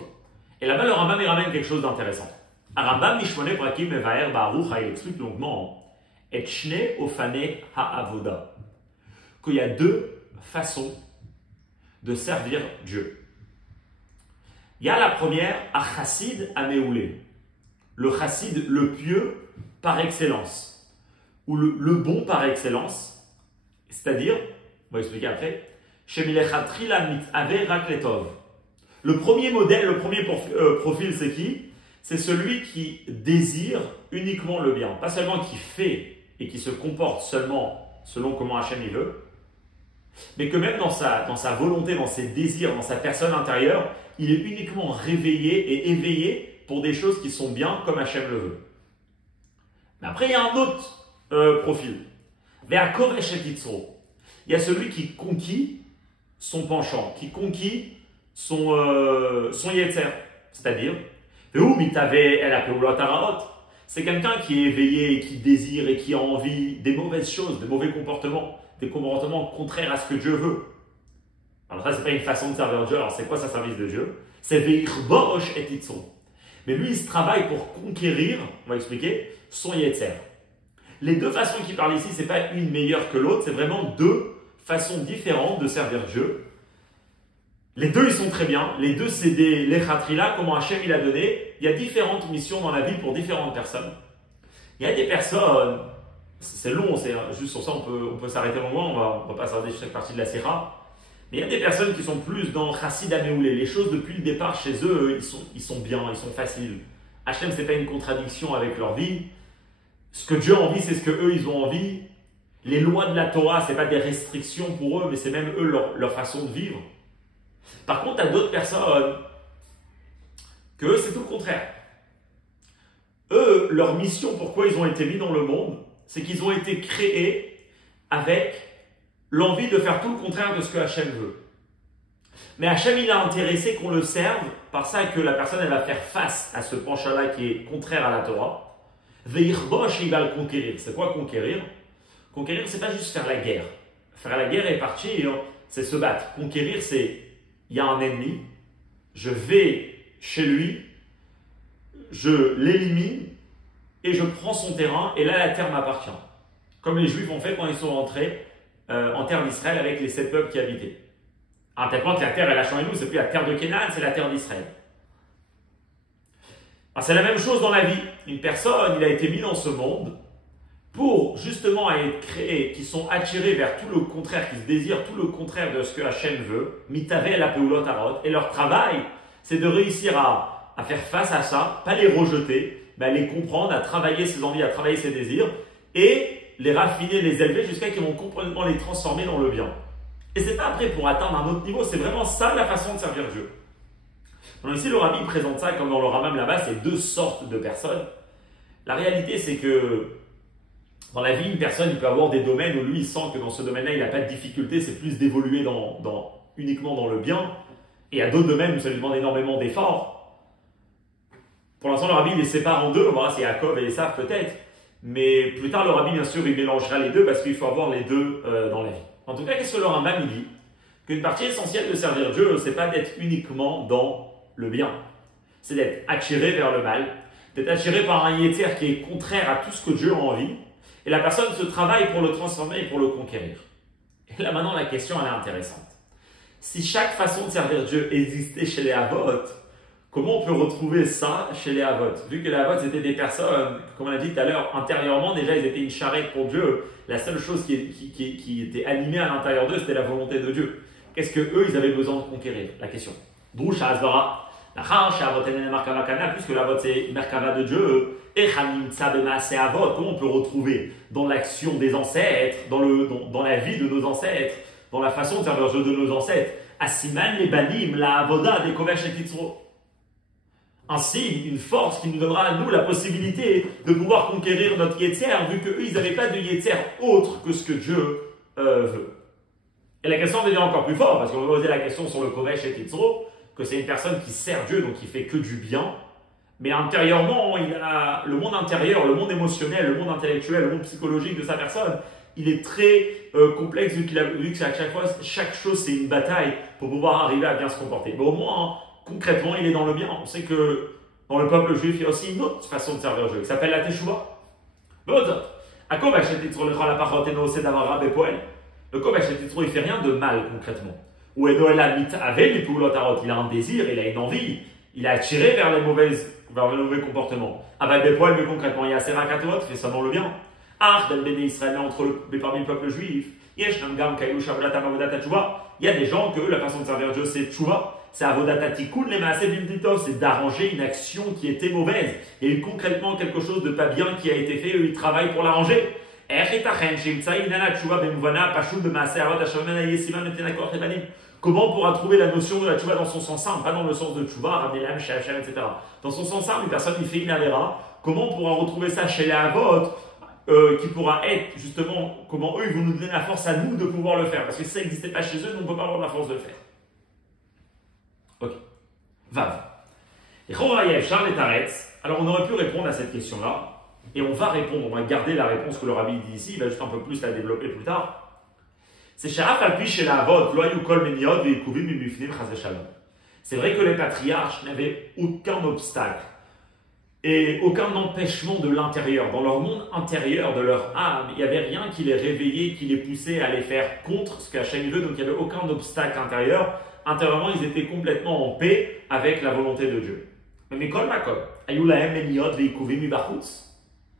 Et là-bas, le Rambam, il ramène quelque chose d'intéressant. Rambam, Shmoneh Prakim, Mevaer Baruch, il explique longuement et Shne Ofane Ha'avoda, qu'il y a 2 façons de servir Dieu. Il y a la première, à Chassid Ameoulé, le Chassid, le pieux par excellence, ou le bon par excellence, c'est-à-dire, on va expliquer après, Shemilechatchila Mit'ave Rakletov. Le premier modèle, le premier profil, c'est qui? C'est celui qui désire uniquement le bien, pas seulement qui fait et qui se comporte seulement selon comment Hachem il veut, mais que même dans sa volonté, dans ses désirs, dans sa personne intérieure, il est uniquement réveillé et éveillé pour des choses qui sont bien comme Hachem le veut. Mais après, il y a un autre profil. Il y a celui qui conquit son penchant, qui conquit son yetzer, c'est-à-dire, c'est quelqu'un qui est éveillé, qui désire et qui a envie des mauvaises choses, des mauvais comportements, des comportements contraires à ce que Dieu veut. Alors ça, c'est pas une façon de servir Dieu. Alors c'est quoi ça, service de Dieu? C'est Veirbosh et Itzon. Mais lui, il se travaille pour conquérir, on va expliquer, son yetzer. Les 2 façons qu'il parle ici, c'est pas une meilleure que l'autre, c'est vraiment 2 façons différentes de servir Dieu. Les 2, ils sont très bien. Les 2, c'est des lechatrila, comment Hachem il a donné. Il y a différentes missions dans la vie pour différentes personnes. Il y a des personnes, c'est long, c'est juste sur ça, on peut s'arrêter longuement, on va pas s'arrêter sur chaque partie de la Sira. Mais il y a des personnes qui sont plus dans Chassid Ameoulé. Les choses depuis le départ chez eux, ils sont bien, ils sont faciles. Hachem, c'est pas une contradiction avec leur vie. Ce que Dieu a envie, c'est ce que eux ils ont envie. Les lois de la Torah, c'est pas des restrictions pour eux, mais c'est même eux leur façon de vivre. Par contre, il y a d'autres personnes que c'est tout le contraire. Eux, leur mission, pourquoi ils ont été mis dans le monde, c'est qu'ils ont été créés avec l'envie de faire tout le contraire de ce que Hachem veut. Mais Hachem, il a intéressé qu'on le serve par ça que la personne, elle va faire face à ce penchant-là qui est contraire à la Torah. Veirbosh, il va le conquérir. C'est quoi conquérir? Conquérir, c'est pas juste faire la guerre. Faire la guerre et partir, c'est se battre. Conquérir, c'est il y a un ennemi, je vais chez lui, je l'élimine et je prends son terrain et là la terre m'appartient. Comme les Juifs ont fait quand ils sont rentrés en terre d'Israël avec les 7 peuples qui habitaient. À tel point que la terre elle a changé nous, c'est plus la terre de Canaan, c'est la terre d'Israël. C'est la même chose dans la vie. Une personne, il a été mis dans ce monde pour justement être créés, qui sont attirés vers tout le contraire, qui se désirent tout le contraire de ce que Hachem veut, mitave la peulot arot, et leur travail, c'est de réussir à faire face à ça, pas les rejeter, mais à les comprendre, à travailler ses envies, à travailler ses désirs, et les raffiner, les élever jusqu'à qu'ils vont complètement les transformer dans le bien. Et c'est pas après pour atteindre un autre niveau, c'est vraiment ça la façon de servir Dieu. Donc ici, le Rabbi présente ça comme dans le Rambam là-bas, c'est deux sortes de personnes. La réalité, c'est que dans la vie, une personne il peut avoir des domaines où lui, il sent que dans ce domaine-là, il n'a pas de difficulté, c'est plus d'évoluer uniquement dans le bien. Et il y a d'autres domaines où ça lui demande énormément d'efforts. Pour l'instant, le Rabbi les sépare en deux, on verra c'est Yaakov et Esav peut-être. Mais plus tard, le Rabbi, bien sûr, il mélangera les deux parce qu'il faut avoir les deux dans la vie. En tout cas, qu'est-ce que le Rambam il dit? Qu'une partie essentielle de servir Dieu, c'est pas d'être uniquement dans le bien. C'est d'être attiré vers le mal, d'être attiré par un yéter qui est contraire à tout ce que Dieu a envie. Et la personne se travaille pour le transformer et pour le conquérir. Et là maintenant la question elle est intéressante. Si chaque façon de servir Dieu existait chez les Avot, comment on peut retrouver ça chez les Avot? Vu que les Avot c'était des personnes, comme on l'a dit tout à l'heure, intérieurement déjà ils étaient une charrette pour Dieu. La seule chose qui était animée à l'intérieur d'eux c'était la volonté de Dieu. Qu'est-ce que eux ils avaient besoin de conquérir? La question. Droucha Asvara, puisque l'Avot c'est Merkava de Dieu. Comment on peut retrouver dans l'action des ancêtres, dans la vie de nos ancêtres, dans la façon de servir Dieu de nos ancêtres, Asiman les banim, la avoda des kovesh et titzro. Un signe, une force qui nous donnera à nous la possibilité de pouvoir conquérir notre yetzer, vu qu'eux ils n'avaient pas de yetzer autre que ce que Dieu veut. Et la question devient encore plus forte, parce qu'on va poser la question sur le kovesh et titzro, que c'est une personne qui sert Dieu, donc qui fait que du bien. Mais intérieurement, il a le monde intérieur, le monde émotionnel, le monde intellectuel, le monde psychologique de sa personne, il est très complexe vu que chaque fois, chaque chose c'est une bataille pour pouvoir arriver à bien se comporter. Mais au moins, concrètement, il est dans le bien. On sait que dans le peuple juif, il y a aussi une autre façon de servir Dieu qui s'appelle la teshuva. Le kovesh il fait rien de mal concrètement. Ou il a un désir, il a une envie, il est attiré vers les mauvais comportements. Avec des poils, mais concrètement, il y a Serah Katot, fait seulement le bien. Parmi le peuple juif, il y a des gens que la façon de servir Dieu, c'est tchouva, c'est avodat tikun, les maaseh bimditov, c'est d'arranger une action qui était mauvaise. Il y a eu concrètement quelque chose de pas bien qui a été fait, eux, ils travaillent pour l'arranger. Comment on pourra trouver la notion de la tchouva dans son sens simple, pas dans le sens de tchouva, ramener l'âme chez Hachem, etc. Dans son sens simple, une personne qui fait une avéra, comment on pourra retrouver ça chez les Avot, qui pourra être justement, comment eux ils vont nous donner la force à nous de pouvoir le faire. Parce que si ça n'existait pas chez eux, nous on ne peut pas avoir la force de le faire. Ok. Vav. Et Charles et Taretz. Alors on aurait pu répondre à cette question-là, et on va répondre, on va garder la réponse que le rabbi dit ici, il va juste un peu plus la développer plus tard. C'est vrai que les patriarches n'avaient aucun obstacle et aucun empêchement de l'intérieur. Dans leur monde intérieur, de leur âme, il n'y avait rien qui les réveillait, qui les poussait à les faire contre ce qu'Hachem veut, donc il n'y avait aucun obstacle intérieur. Intérieurement, ils étaient complètement en paix avec la volonté de Dieu. Mais Kol Makom,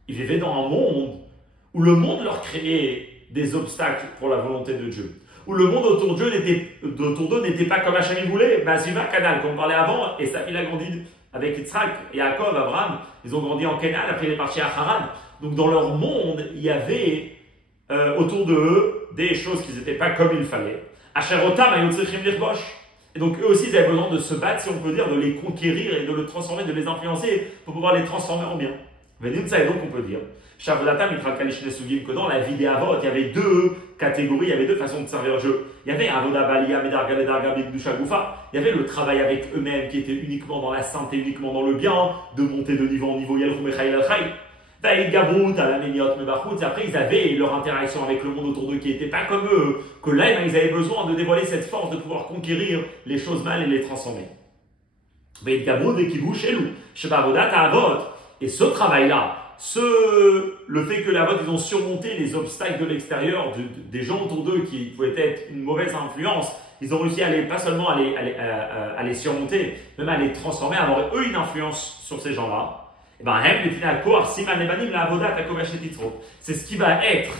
ils vivaient dans un monde où le monde leur créait des obstacles pour la volonté de Dieu. Où le monde autour d'eux n'était pas comme Hachem voulait. Ziva, Canaan, comme on parlait avant, et ça, il a grandi avec Yitzhak, Yaakov, Abraham, ils ont grandi en Canaan, après il est parti à Haran. Donc dans leur monde, il y avait autour d'eux des choses qui n'étaient pas comme il fallait. Et donc eux aussi, ils avaient besoin de se battre, si on peut dire, de les conquérir et de les transformer, de les influencer pour pouvoir les transformer en bien. Et donc on peut dire que dans la vie des Avot, il y avait deux catégories, il y avait deux façons de servir Dieu. Il y avait Avoda Balia, Medarga, Medarga, Bidusha Goufa. Il y avait le travail avec eux-mêmes qui était uniquement dans la sainteté, uniquement dans le bien, de monter de niveau en niveau, Yelchum Echaïl Al-Chaï. Et après, ils avaient leur interaction avec le monde autour d'eux qui n'était pas comme eux, que là, ils avaient besoin de dévoiler cette force de pouvoir conquérir les choses mal et les transformer. Et ce travail-là, le fait que la vote, ils ont surmonté les obstacles de l'extérieur, des gens autour d'eux qui pouvaient être une mauvaise influence, ils ont réussi pas seulement à les surmonter, même à les transformer, à avoir eux une influence sur ces gens-là. Eh ben, c'est ce qui va être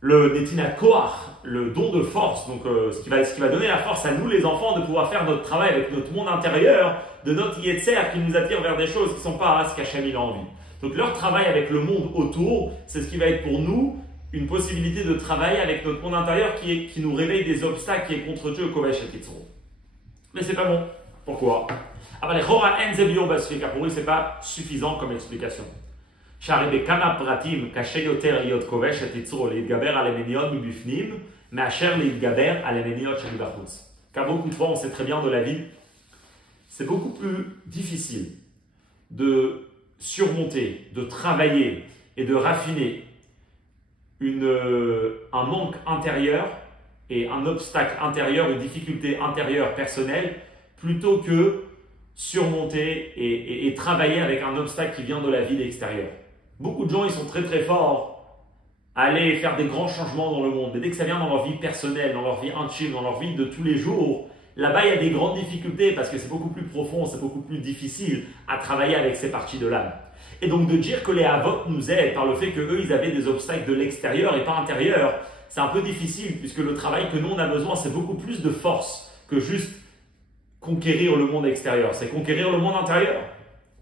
le Netina Koach, le don de force, donc ce qui va donner la force à nous les enfants de pouvoir faire notre travail avec notre monde intérieur, de notre Yetzer qui nous attire vers des choses qui ne sont pas ce qu'Hachem il a envie. Donc leur travail avec le monde autour, c'est ce qui va être pour nous une possibilité de travailler avec notre monde intérieur qui nous réveille des obstacles qui est contre Dieu, Kovesh et Titzro. Mais c'est pas bon. Pourquoi? Pour lui, c'est pas suffisant comme explication. Car beaucoup de fois, on sait très bien de la vie, c'est beaucoup plus difficile de surmonter, de travailler et de raffiner un manque intérieur et un obstacle intérieur, une difficulté intérieure personnelle, plutôt que surmonter et travailler avec un obstacle qui vient de la vie extérieure. Beaucoup de gens, ils sont très très forts à aller faire des grands changements dans le monde, mais dès que ça vient dans leur vie personnelle, dans leur vie intime, dans leur vie de tous les jours, là-bas, il y a des grandes difficultés parce que c'est beaucoup plus profond, c'est beaucoup plus difficile à travailler avec ces parties de l'âme. Et donc de dire que les Havot nous aident par le fait qu'eux, ils avaient des obstacles de l'extérieur et pas intérieur, c'est un peu difficile puisque le travail que nous, on a besoin, c'est beaucoup plus de force que juste conquérir le monde extérieur. C'est conquérir le monde intérieur.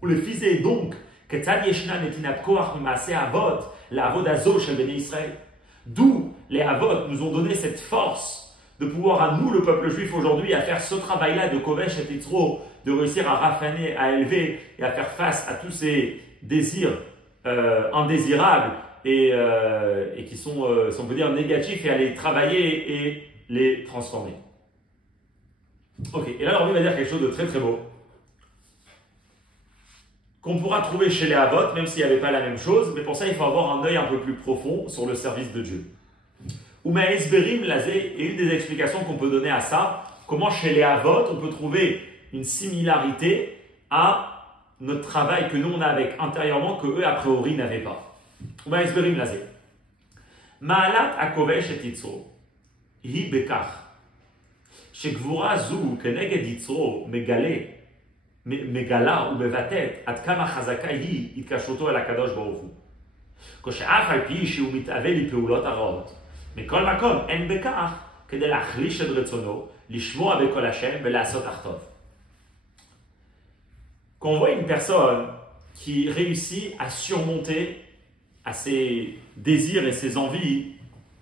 Ou le fils est donc, d'où les Havot nous ont donné cette force de pouvoir à nous, le peuple juif aujourd'hui, à faire ce travail-là de Kovesh et Titzro, de réussir à raffiner, à élever et à faire face à tous ces désirs indésirables et qui sont, si on peut dire, négatifs, et à les travailler et les transformer. Ok, et là, on va dire quelque chose de très très beau, qu'on pourra trouver chez les Havot, même s'il n'y avait pas la même chose, mais pour ça, il faut avoir un œil un peu plus profond sur le service de Dieu. Et une des explications qu'on peut donner à ça, comment chez les Havot, on peut trouver une similarité à notre travail que nous on a avec intérieurement, que eux a priori n'avaient pas. Ma'alat akovesh et Titzro, hi bekach, shegvura zu keneged Titzro megala ou mevatet ad kama chazaka hi itkashruto el hakadosh baruch hu. כשאף על פי שהוא מתאבל לפעולות הרעות. מכל מקום, אין בכך כדי להחליש את רצונו, לשמוע בקול השם ולעשות אך טוב. Quand on voit une personne qui réussit à surmonter à ses désirs et ses envies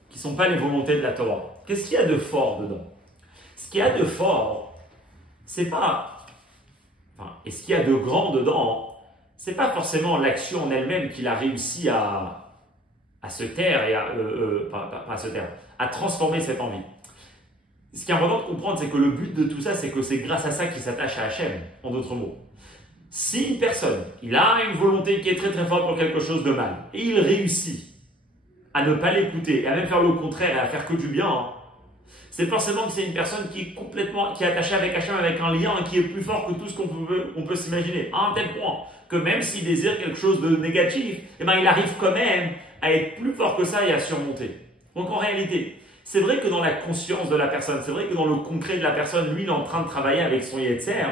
qui ne sont pas les volontés de la Torah, qu'est-ce qu'il y a de fort dedans? Ce qu'il y a de fort, c'est pas... et ce qu'il y a de grand dedans, c'est pas forcément l'action en elle-même qu'il a réussi à se taire et à transformer cette envie. Ce qui est important de comprendre, c'est que le but de tout ça, c'est que c'est grâce à ça qu'il s'attache à Hachem, en d'autres mots. Si une personne, il a une volonté qui est très très forte pour quelque chose de mal, et il réussit à ne pas l'écouter, et à même faire le contraire, et à faire que du bien, c'est forcément que c'est une personne qui est attachée avec Hachem, avec un lien qui est plus fort que tout ce qu'on peut s'imaginer, à un tel point que même s'il désire quelque chose de négatif, eh ben, il arrive quand même à être plus fort que ça et à surmonter. Donc en réalité, c'est vrai que dans la conscience de la personne, c'est vrai que dans le concret de la personne, lui, il est en train de travailler avec son Yetzer,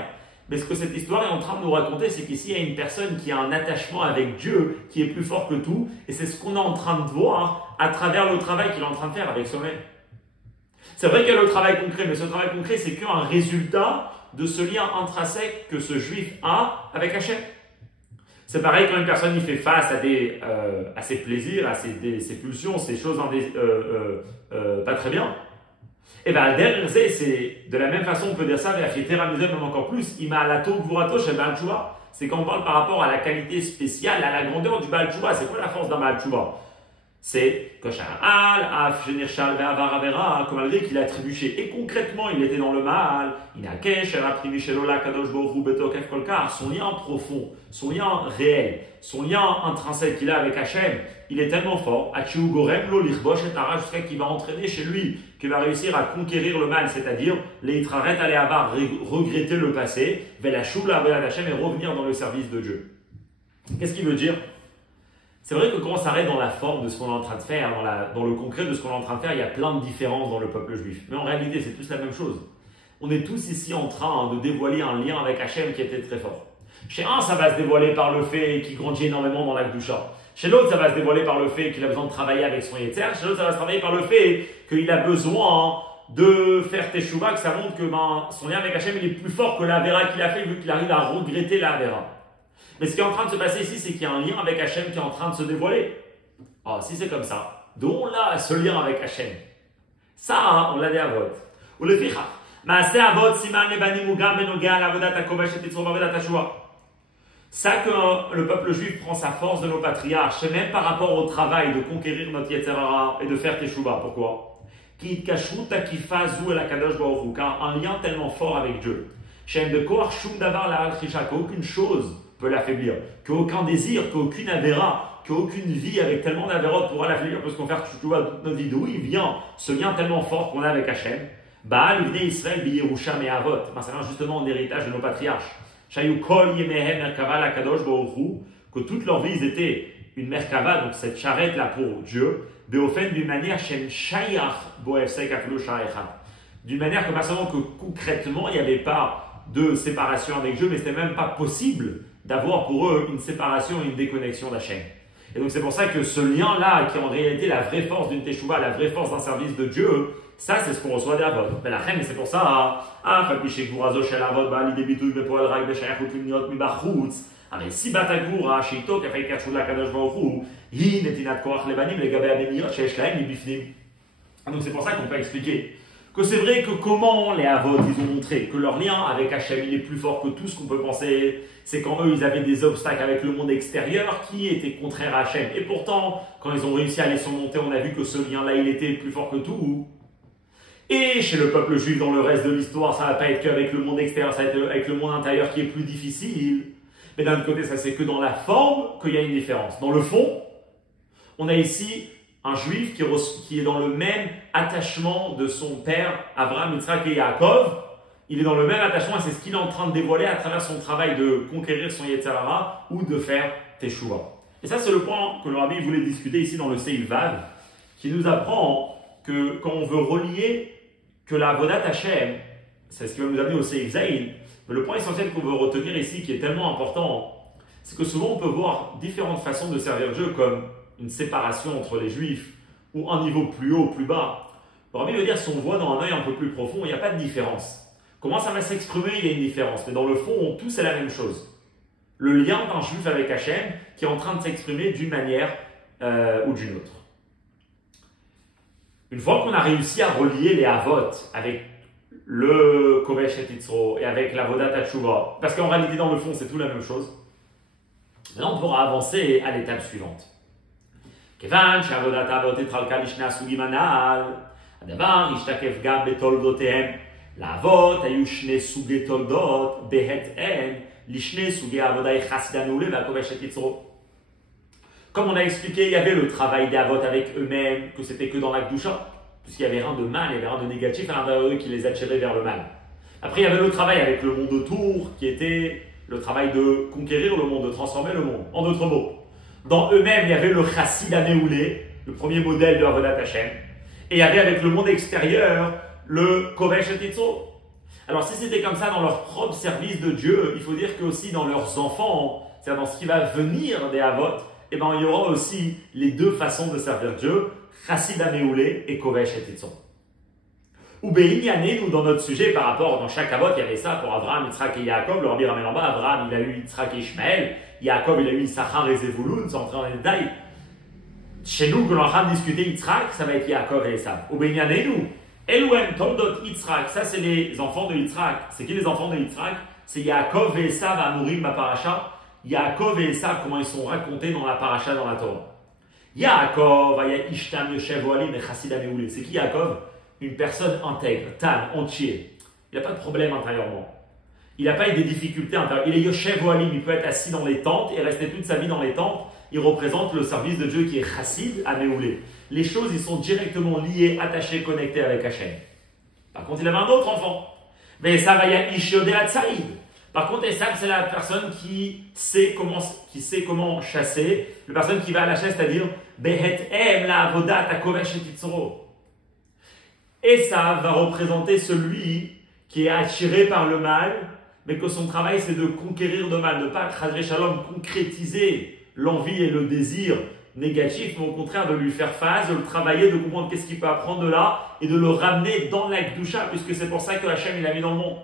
mais ce que cette histoire est en train de nous raconter, c'est qu'ici, il y a une personne qui a un attachement avec Dieu qui est plus fort que tout, et c'est ce qu'on est en train de voir à travers le travail qu'il est en train de faire avec soi-même. C'est vrai qu'il y a le travail concret, mais ce travail concret, c'est qu'un résultat de ce lien intrinsèque que ce juif a avec Hachem. C'est pareil quand une personne il fait face à ses plaisirs, à ses pulsions, ces choses pas très bien. Et bien, derrière c'est de la même façon on peut dire ça, mais à Fieter même encore plus, c'est quand on parle par rapport à la qualité spéciale, à la grandeur du Baal Tshuva. C'est quoi la force d'un Baal Tshuva? C'est que malgré qu'il a trébuché et concrètement il était dans le mal, son lien profond, son lien réel, son lien intrinsèque qu'il a avec Hachem, il est tellement fort jusqu'à qu'il va entraîner chez lui, qu'il va réussir à conquérir le mal, c'est-à-dire regretter le passé, et revenir dans le service de Dieu. Qu'est-ce qu'il veut dire? C'est vrai que quand on s'arrête dans la forme de ce qu'on est en train de faire, dans le concret de ce qu'on est en train de faire, il y a plein de différences dans le peuple juif. Mais en réalité, c'est tous la même chose. On est tous ici en train de dévoiler un lien avec Hachem qui était très fort. Chez un, ça va se dévoiler par le fait qu'il grandit énormément dans la Gdusha. Chez l'autre, ça va se dévoiler par le fait qu'il a besoin de travailler avec son Yetzer. Chez l'autre, ça va se travailler par le fait qu'il a besoin de faire Teshuvah, que ça montre que son lien avec Hachem il est plus fort que la Vera qu'il a fait, vu qu'il arrive à regretter la Vera. Mais ce qui est en train de se passer ici, c'est qu'il y a un lien avec Hachem qui est en train de se dévoiler. Alors, si c'est comme ça, d'où on a ce lien avec Hachem? Ça, on l'a dit à vote. Ou le fichach. Maaseh avot siman lebanim ugam benoga lavodat hakovesh et titzro bavodat hashuvah. Ça que le peuple juif prend sa force de nos patriarches, c'est même par rapport au travail de conquérir notre Yetzer Hara et de faire Teshuvah. Pourquoi? Car un lien tellement fort avec Dieu. Qu'aucune chose peut l'affaiblir, qu'aucun désir, qu'aucune avéra, qu'aucune vie avec tellement d'avérotes pourra l'affaiblir, parce qu'on fait Teshuvah toute notre vie. D'où il vient ce lien tellement fort qu'on a avec Hachem? Baal uvnei Israël biyerusha me'avot. Ça vient justement en héritage de nos patriarches. Que toute leur vie ils étaient une merkava, donc cette charrette là pour Dieu, d'une manière que pas seulement que concrètement il n'y avait pas de séparation avec Dieu, mais c'était même pas possible d'avoir pour eux une séparation et une déconnexion d'Hachem. Et donc c'est pour ça que ce lien là, qui est en réalité la vraie force d'une teshuva, la vraie force d'un service de Dieu, ça, c'est ce qu'on reçoit des avot. Mais la reine, c'est pour ça, mais si batagura, sheito, qui a fait quelque chose de la kadosh baruch hi netinat koach lebanim legabe abeniot sheyesh lahem mibifnim. Donc c'est pour ça qu'on peut expliquer que c'est vrai que comment les avot, ils ont montré que leur lien avec Hachem, il est plus fort que tout ce qu'on peut penser. C'est quand eux, ils avaient des obstacles avec le monde extérieur qui étaient contraires à Hachem. Et pourtant, quand ils ont réussi à les surmonter, on a vu que ce lien-là, il était plus fort que tout. Et chez le peuple juif, dans le reste de l'histoire, ça ne va pas être qu'avec le monde extérieur, ça va être avec le monde intérieur qui est plus difficile. Mais d'un autre côté, ça c'est que dans la forme qu'il y a une différence. Dans le fond, on a ici un juif qui est dans le même attachement de son père, Abraham, Yitzhak et Yaakov. Il est dans le même attachement et c'est ce qu'il est en train de dévoiler à travers son travail de conquérir son Yetzer Hara ou de faire Teshuvah. Et ça, c'est le point que le rabbi voulait discuter ici dans le Seif Vav, qui nous apprend que quand on veut relier que la Avodat Hashem, c'est ce qui va nous amener au Seif Zayin, mais le point essentiel qu'on veut retenir ici, qui est tellement important, c'est que souvent on peut voir différentes façons de servir Dieu, comme une séparation entre les Juifs, ou un niveau plus haut, plus bas. Le rabbi veut dire, si on voit dans un œil un peu plus profond, il n'y a pas de différence. Comment ça va s'exprimer? Il y a une différence, mais dans le fond, tous c'est la même chose. Le lien d'un Juif avec Hachem qui est en train de s'exprimer d'une manière ou d'une autre. Une fois qu'on a réussi à relier les Avot avec le Kovesh et Titzro et avec la Vodat Teshuvah, parce qu'en réalité, dans le fond, c'est tout la même chose, maintenant on pourra avancer à l'étape suivante. Kevan, Shavodat Avot etralka lishna sugim anal, הדבר ישתקף גם בתולדותיהם. לאבות היו שני סוגי תולדות בהתאם לשני סוגי העבודה יחסית הנעולה והכובש את יצרו. Comme on a expliqué, il y avait le travail des Avot avec eux-mêmes, que c'était que dans la Gdusha, puisqu'il n'y avait rien de mal, il n'y avait rien de négatif à l'intérieur d'eux qui les attirait vers le mal. Après, il y avait le travail avec le monde autour, qui était le travail de conquérir le monde, de transformer le monde. En d'autres mots, dans eux-mêmes, il y avait le chassid anéoulé, le premier modèle de Avodat Hashem, et il y avait avec le monde extérieur le kovesh et titzro. Alors si c'était comme ça dans leur propre service de Dieu, il faut dire que aussi dans leurs enfants, c'est-à-dire dans ce qui va venir des Avot, eh ben, il y aura aussi les deux façons de servir Dieu, chassid anéoulé et kovesh et titzro. Ou Be'inyané, nous dans notre sujet par rapport, dans chaque Avot, il y avait ça pour Abraham, Yitzhak et Yaakov, le Rabbi ramène en bas, Abraham il a eu Yitzhak et Ishmaël, Yaakov il a eu Issachar et Zevulun, sans entrer dans les détails. Chez nous, que l'on est en train de discuter Yitzhak, ça va être Yaakov et Esav. Ou Be'inyané, nous, Elouem, Toldot, Yitzhak, ça c'est les enfants de Yitzhak. C'est qui les enfants de Yitzhak? C'est Yaakov et Esav à Amurim, ma paracha. Yaakov et Esav, comment ils sont racontés dans la paracha, dans la Torah. Yaakov, Aya Ishtam, Yoshev, Oalim et Chassid Améoulé. C'est qui Yaakov? Une personne intègre, tan, entier. Il n'a pas de problème intérieurement. Il n'a pas eu des difficultés intérieures. Il est Yoshev, Oalim, il peut être assis dans les tentes et rester toute sa vie dans les tentes. Il représente le service de Dieu qui est Chassid Améoulé. Les choses, ils sont directement liées, attachées, connectées avec Hachem. Par contre, il avait un autre enfant. Mais Esav, Aya Ishiodé Hatsaïd. Par contre, Esav, c'est la personne qui sait comment chasser, la personne qui va à la chasse, c'est-à-dire Behet Em la Avodat Akovesh et Titzro. Esav va représenter celui qui est attiré par le mal, mais que son travail c'est de conquérir le mal, ne pas Shalom, concrétiser l'envie et le désir négatif, mais au contraire de lui faire face, de le travailler, de comprendre qu'est-ce qu'il peut apprendre de là et de le ramener dans la Kedusha, puisque c'est pour ça que Hachem il l'a mis dans le monde.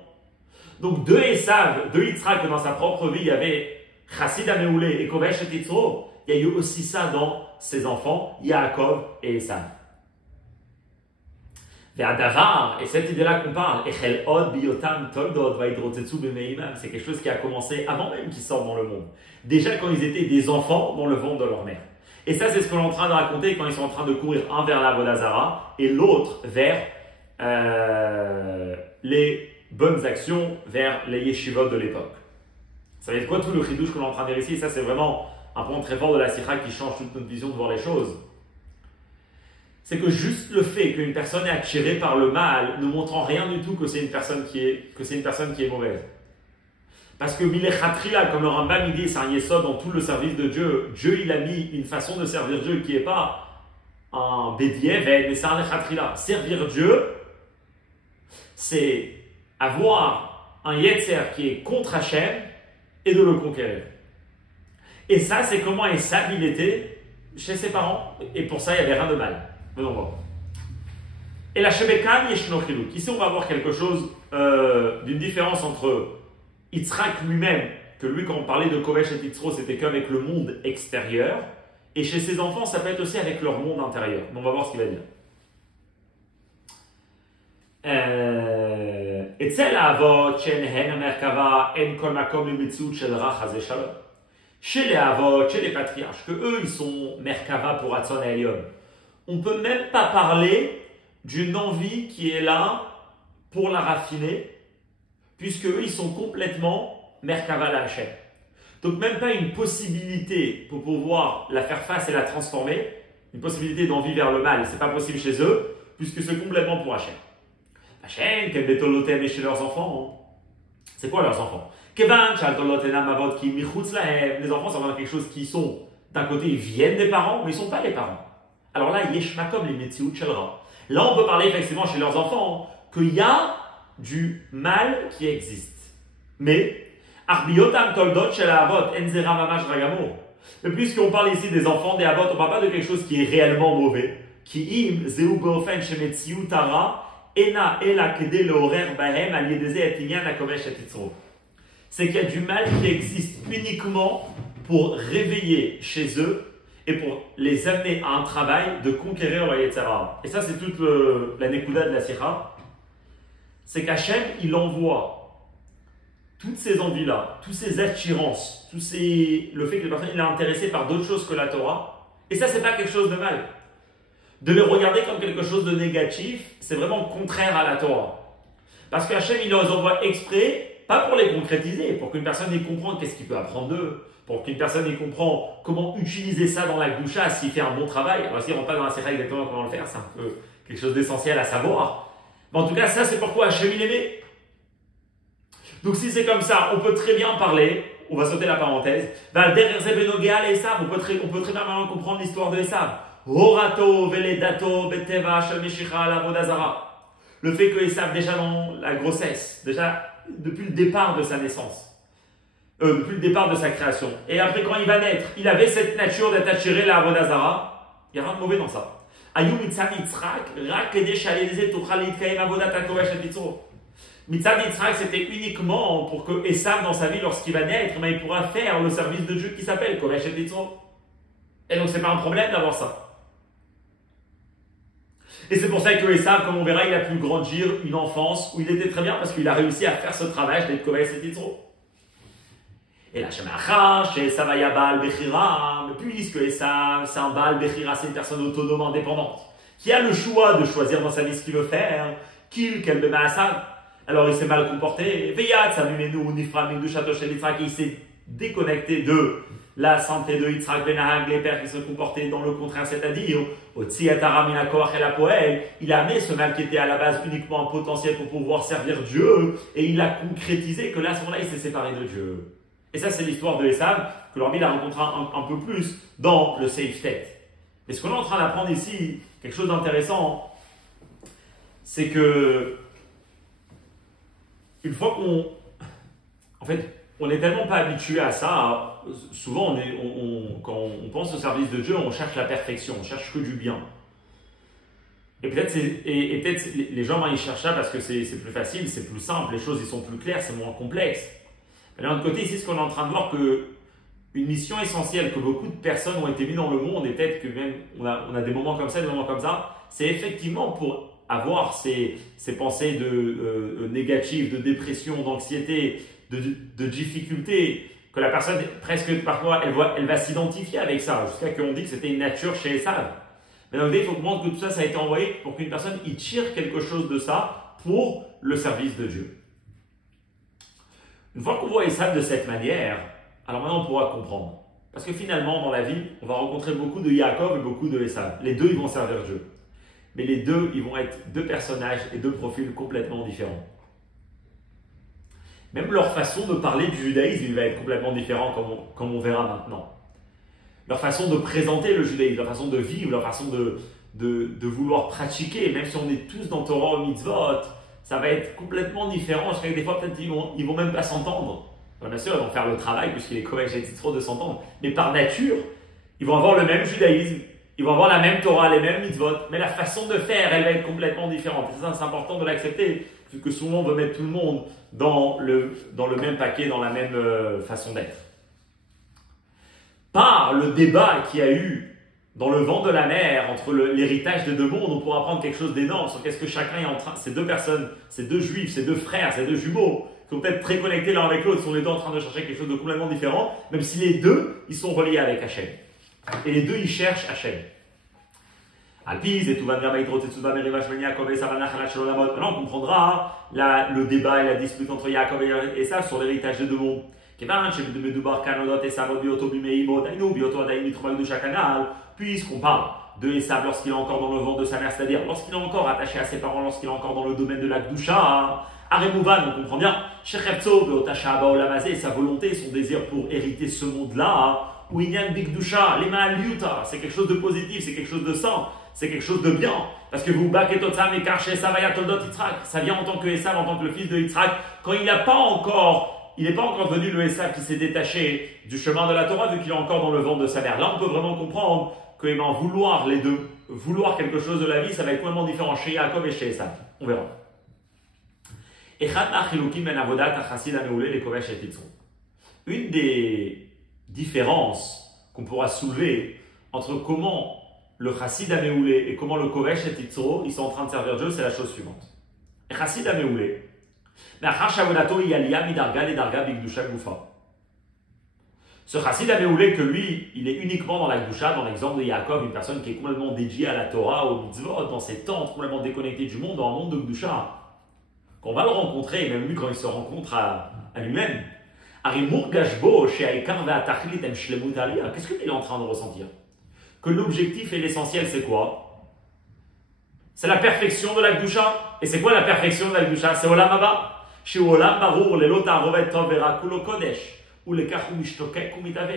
Donc de Esav, de Yitzhak, dans sa propre vie, il y avait Chassid Ameoulé et Kovesh et Yitzro, il y a eu aussi ça dans ses enfants, Yaakov et Esav. Et cette idée-là qu'on parle, c'est quelque chose qui a commencé avant même qu'ils sortent dans le monde. Déjà quand ils étaient des enfants dans le ventre de leur mère. Et ça, c'est ce qu'on est en train de raconter quand ils sont en train de courir un vers la Vodazara et l'autre vers les bonnes actions, vers les yeshivot de l'époque. Ça va être quoi tout le chidouche qu'on est en train de dire ici? Et ça, c'est vraiment un point très fort de la sikha qui change toute notre vision de voir les choses. C'est que juste le fait qu'une personne est attirée par le mal ne montre en rien du tout que c'est une personne qui est mauvaise. Parce que Milechatrila, comme le Rambam il dit, c'est un yesod dans tout le service de Dieu. Dieu, il a mis une façon de servir Dieu qui n'est pas un bédievet, mais c'est un lechatrila. Servir Dieu, c'est avoir un yetzer qui est contre Hachem et de le conquérir. Et ça, c'est comment Esav il était chez ses parents. Et pour ça, il n'y avait rien de mal. Venons voir. Et la Shebekan Yeshno Chiluk. Ici, on va voir quelque chose d'une différence entre Yitzhak lui-même, que lui, quand on parlait de Kovesh et Yitzro, c'était qu'avec le monde extérieur. Et chez ses enfants, ça peut être aussi avec leur monde intérieur. Donc, on va voir ce qu'il va dire. Chez les avot, chez les patriarches, que eux, ils sont Merkava pour Hatzon Elyon. On ne peut même pas parler d'une envie qui est là pour la raffiner, puisque eux, ils sont complètement Merkava la Hachem. Donc même pas une possibilité pour pouvoir la faire face et la transformer, une possibilité d'envie vers le mal, c'est pas possible chez eux, puisque c'est complètement pour Hachem. Hachem, quel bétolotem est chez leurs enfants. C'est quoi leurs enfants? Les enfants, ça va quelque chose qui sont, d'un côté, ils viennent des parents, mais ils ne sont pas les parents. Alors là, yeshmakom les metziut shelra. Là, on peut parler effectivement chez leurs enfants qu'il y a du mal qui existe. Mais, arbiotam toldot shel avot enzera mamash ragamo. Mais puisqu'on parle ici des enfants des avots, on ne parle pas de quelque chose qui est réellement mauvais. Ki im zeu beofen shemetziut ara ena ela kede leorer bahem al yedeze et inyan hakovesh et yitzro. C'est qu'il y a du mal qui existe uniquement pour réveiller chez eux et pour les amener à un travail de conquérir leur Yetzer Hara. Et ça, c'est toute la Nekuda de la Sikha. C'est qu'Hachem, il envoie toutes ces envies-là, toutes ces attirances, le fait que la personne est intéressée par d'autres choses que la Torah. Et ça, c'est pas quelque chose de mal. De les regarder comme quelque chose de négatif, c'est vraiment contraire à la Torah. Parce qu'Hachem, il les envoie exprès, pas pour les concrétiser, pour qu'une personne y comprenne qu'est-ce qu'il peut apprendre d'eux, pour qu'une personne y comprenne comment utiliser ça dans la Gdusha, s'il fait un bon travail. Alors, si on ne rentre pas dans la Sikha exactement comment le faire, c'est un peu quelque chose d'essentiel à savoir. Mais en tout cas, ça, c'est pourquoi Hachem il aimait. Donc, si c'est comme ça, on peut très bien parler, on va sauter la parenthèse, on peut très bien maintenant comprendre l'histoire de Esav. Horato, Veledato, Beteva, Shalmeshicha, la Vodazara. Le fait que Esav, déjà dans la grossesse, déjà depuis le départ de sa naissance, depuis le départ de sa création, et après quand il va naître, il avait cette nature d'être attiré à la Vodazara. Il n'y a rien de mauvais dans ça. Ayou Mitzad Yitzhak, Rak Edesh Aleze Tuchal Yitkaim Avodat HaKovesh HaTitzro. Mitzad Yitzhak, c'était uniquement pour que Esav, dans sa vie, lorsqu'il va naître, il pourra faire le service de Dieu qui s'appelle Kovesh HaTitzro. Et donc, c'est pas un problème d'avoir ça. Et c'est pour ça que Esav, comme on verra, il a pu grandir une enfance où il était très bien parce qu'il a réussi à faire ce travail d'être Kovesh HaTitzro. Et là, chez Esav aya Baal Bechira, mais puisque Esav, c'est un Baal Bechira, c'est une personne autonome, indépendante, qui a le choix de choisir dans sa vie ce qu'il veut faire, qu'elle le met à Esav. Alors il s'est mal comporté, il s'est déconnecté de la santé de Yitzhak ben Nahag, les pères qui se comportaient dans le contraire, c'est-à-dire il a amené ce mal qui était à la base uniquement un potentiel pour pouvoir servir Dieu, et il a concrétisé que là, à ce moment-là, il s'est séparé de Dieu. Et ça, c'est l'histoire de Esav, que l'Orbi a rencontré un peu plus dans le Seif Tet. Et ce qu'on est en train d'apprendre ici, quelque chose d'intéressant, c'est que une fois qu'on En fait, on n'est tellement pas habitué à ça. Souvent, quand on pense au service de Dieu, on cherche la perfection, on cherche que du bien. Et peut-être les gens ils cherchent ça parce que c'est plus facile, c'est plus simple, les choses ils sont plus claires, c'est moins complexe. Mais d'un autre côté, ici, ce qu'on est en train de voir, que une mission essentielle que beaucoup de personnes ont été mises dans le monde, et peut-être que même on a des moments comme ça, des moments comme ça, c'est effectivement pour avoir ces pensées négatives, de dépression, d'anxiété, de difficulté, que la personne, presque parfois, elle va s'identifier avec ça, jusqu'à qu'on dit que c'était une nature chez Esav. Mais donc, il faut comprendre que tout ça, ça a été envoyé pour qu'une personne y tire quelque chose de ça pour le service de Dieu. Une fois qu'on voit Esav de cette manière, alors maintenant on pourra comprendre. Parce que finalement, dans la vie, on va rencontrer beaucoup de Yaakov et beaucoup de Esav. Les deux, ils vont servir Dieu. Mais les deux, ils vont être deux personnages et deux profils complètement différents. Même leur façon de parler du judaïsme, il va être complètement différent, comme on verra maintenant. Leur façon de présenter le judaïsme, leur façon de vivre, leur façon de vouloir pratiquer, même si on est tous dans Torah ou Mitzvot, ça va être complètement différent. Je sais que des fois, peut-être, ils vont même pas s'entendre. Bien sûr, ils vont faire le travail, puisqu'il est correct, c'est trop de s'entendre. Mais par nature, ils vont avoir le même judaïsme, ils vont avoir la même Torah, les mêmes mitzvot, mais la façon de faire, elle va être complètement différente. Et ça, c'est important de l'accepter, puisque souvent, on veut mettre tout le monde dans le même paquet, dans la même façon d'être. Par le débat qu'il y a eu dans le vent de la mer entre l'héritage des deux mondes, on pourra apprendre quelque chose d'énorme sur qu'est-ce que chacun est en train, ces deux personnes, ces deux juifs, ces deux frères, ces deux jumeaux, qui sont peut-être très connectés l'un avec l'autre, sont les deux en train de chercher quelque chose de complètement différent, même si les deux, ils sont reliés avec Hachem. Et les deux, ils cherchent Hachem. Alpiz et tout va bien, maintenant on comprendra le débat et la dispute entre Yaakov et Esav sur l'héritage des deux mondes. Puisqu'on parle de Esav lorsqu'il est encore dans le ventre de sa mère, c'est-à-dire lorsqu'il est encore attaché à ses parents, lorsqu'il est encore dans le domaine de la Gdusha, Aremouvan, on comprend bien, sa volonté, son désir pour hériter ce monde-là, ou Inyan Bigdusha, les Ma'aliuta, c'est quelque chose de positif, c'est quelque chose de sain, c'est quelque chose de bien, parce que vous Baketotsam et Karche Savaya Toldot Yitzhak, ça vient en tant que Esav, en tant que le fils de Yitzhak, quand il n'est pas encore devenu le Esav qui s'est détaché du chemin de la Torah, vu qu'il est encore dans le ventre de sa mère. Là, on peut vraiment comprendre que vouloir les deux, vouloir quelque chose de la vie, ça va être complètement différent chez Yaakov et chez Esav. On verra. Une des différences qu'on pourra soulever entre comment le Chassid Améoulé et comment le Kovesh et Titzro, ils sont en train de servir Dieu, c'est la chose suivante. Le Chassid Améoulé, ce Chassid Améoulé, que lui, il est uniquement dans la Gdusha, dans l'exemple de Yaakov, une personne qui est complètement dédiée à la Torah, au mitzvot, dans ses tentes, complètement déconnectée du monde, dans un monde de Gdusha. Quand on va le rencontrer, et même lui quand il se rencontre à lui-même, qu'est-ce qu'il est en train de ressentir? Que l'objectif et l'essentiel, c'est quoi? C'est la perfection de la Gdusha. Et c'est quoi la perfection de la Gdusha? C'est Olam Haba. Chez Olam Barour, les Lota Rovet Tovera Kulo Kodesh, ou les Kachou Mishtokek Kumitave.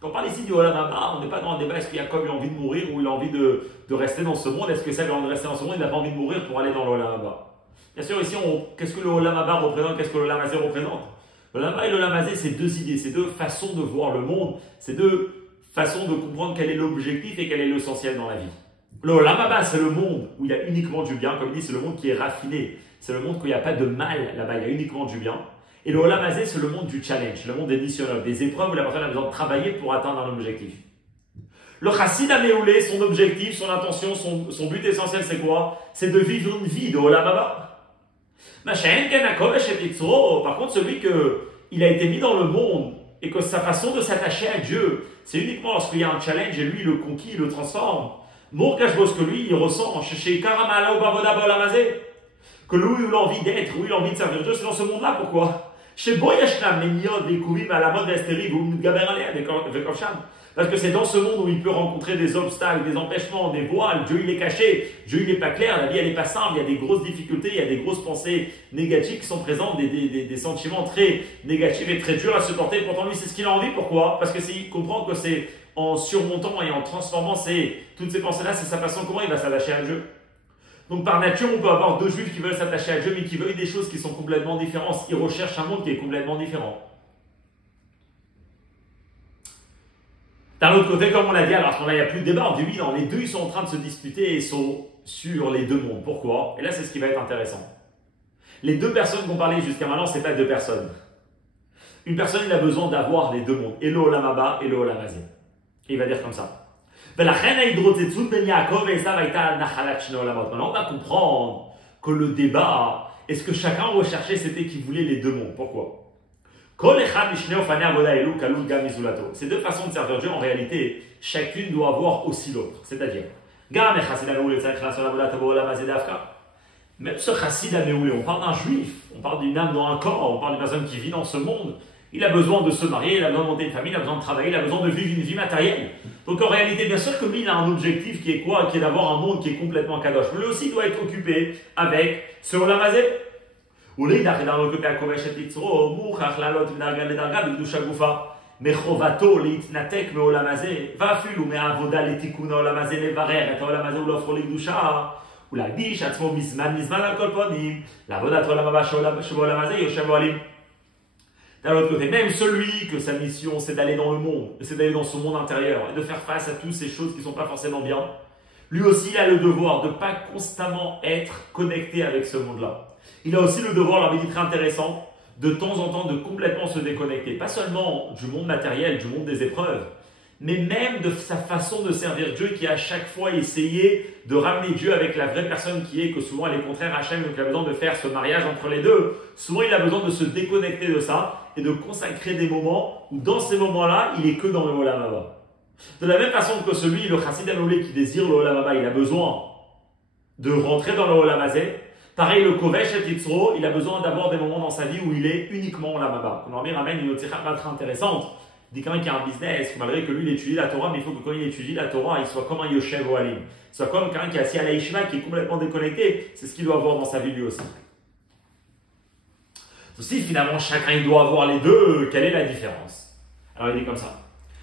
Quand on parle ici du Olam Haba, on n'est pas dans un débat est-ce qu'il y a comme il a envie de mourir ou il a envie de rester dans ce monde. Est-ce que ça lui a envie de rester dans ce monde? Il n'a pas envie de mourir pour aller dans l'Olam Haba. Bien sûr, ici, qu'est-ce que le Olam Haba représente? Qu'est-ce que le Olam Hazé représente? Le Olam Haba et le Olam Hazé, c'est deux idées, c'est deux façons de voir le monde, c'est deux façons de comprendre quel est l'objectif et quel est l'essentiel dans la vie. Le Olam Haba, c'est le monde où il y a uniquement du bien, comme il dit, c'est le monde qui est raffiné, c'est le monde où il n'y a pas de mal là-bas, il y a uniquement du bien. Et le Olam Hazé, c'est le monde du challenge, le monde des missionnaires, des épreuves où la personne a besoin de travailler pour atteindre un objectif. Le Chassid Améoulé, son objectif, son intention, son but essentiel, c'est quoi? C'est de vivre une vie de Olam Haba. Par contre, celui qu'il a été mis dans le monde et que sa façon de s'attacher à Dieu, c'est uniquement lorsqu'il y a un challenge et lui, il le conquit, il le transforme. Mourkashbos, que lui, il ressent chez Karamala ou Bavoda Bolamazé, que lui, il a envie d'être, où il a envie de servir Dieu, c'est dans ce monde-là. Pourquoi? Chez Boyashna, Meniod, Vekouvim, à la mode d'Esteri, vous nous gaber avec Ovsham. Parce que c'est dans ce monde où il peut rencontrer des obstacles, des empêchements, des voiles. Dieu il est caché, Dieu il n'est pas clair, la vie elle n'est pas simple, il y a des grosses difficultés, il y a des grosses pensées négatives qui sont présentes, des sentiments très négatifs et très durs à supporter. Pourtant lui c'est ce qu'il a envie, pourquoi? Parce que il comprend que c'est en surmontant et en transformant toutes ces pensées-là, c'est sa façon comment il va s'attacher à Dieu. Donc par nature, on peut avoir deux juifs qui veulent s'attacher à Dieu, mais qui veulent des choses qui sont complètement différentes. Ils recherchent un monde qui est complètement différent. D'un autre côté, comme on l'a dit, alors là, il n'y a plus de débat, on dit oui, non, les deux, ils sont en train de se disputer et sont sur les deux mondes. Pourquoi? Et là, c'est ce qui va être intéressant. Les deux personnes qu'on parlait jusqu'à maintenant, ce n'est pas deux personnes. Une personne, il a besoin d'avoir les deux mondes, et le Olam Haba et le Olam Hazé. Et il va dire comme ça. Maintenant, on va comprendre que le débat, est-ce que chacun recherchait, c'était qu'il voulait les deux mondes. Pourquoi? Ces deux façons de servir Dieu, en réalité, chacune doit avoir aussi l'autre. C'est-à-dire, même ce chassid améoulé, on parle d'un juif, on parle d'une âme dans un corps, on parle d'une personne qui vit dans ce monde. Il a besoin de se marier, il a besoin de monter une famille, il a besoin de travailler, il a besoin de vivre une vie matérielle. Donc en réalité, bien sûr que lui, il a un objectif qui est quoi? Qui est d'avoir un monde qui est complètement kadosh. Mais lui aussi doit être occupé avec ce Olam Hazé. מחובתו להתנתק מעולם הזה, ואפילו מהעבודה לתיקון העולם הזה, לברר את העולם הזה ולהפכו לקדושה, ולהקדיש עצמו מזמן על כל פנים, לעבודת העולם הבא שבעולם הזה יושב אוהלים. D'un autre côté, même celui que sa mission c'est d'aller dans le monde, c'est d'aller dans son monde intérieur et de faire face à toutes ces choses qui ne sont pas forcément bien, lui aussi il a le devoir de ne pas constamment être connecté avec ce monde-là. Il a aussi le devoir, alors il dit très intéressant, de temps en temps de complètement se déconnecter, pas seulement du monde matériel, du monde des épreuves, mais même de sa façon de servir Dieu qui a à chaque fois essayé de ramener Dieu avec la vraie personne qui est, que souvent elle est contraire à Hachem, donc il a besoin de faire ce mariage entre les deux. Souvent il a besoin de se déconnecter de ça et de consacrer des moments où dans ces moments-là, il est que dans le Olam Haba. De la même façon que celui, le Chassid Améoulé qui désire le Olam Haba, il a besoin de rentrer dans le Olam Hazé. Pareil, le Kovesh et Yitzro, il a besoin d'avoir des moments dans sa vie où il est uniquement Olam Haba. Quand on ramène une autre pas très intéressante. Il dit quand même qu'il y a un business, malgré que lui il étudie la Torah, mais il faut que quand il étudie la Torah, il soit comme un Yoshev Ohalim. Il soit comme quelqu'un qui est assis à la Yeshiva, qui est complètement déconnecté. C'est ce qu'il doit avoir dans sa vie lui aussi. Si finalement chacun il doit avoir les deux, quelle est la différence? Alors il dit comme ça.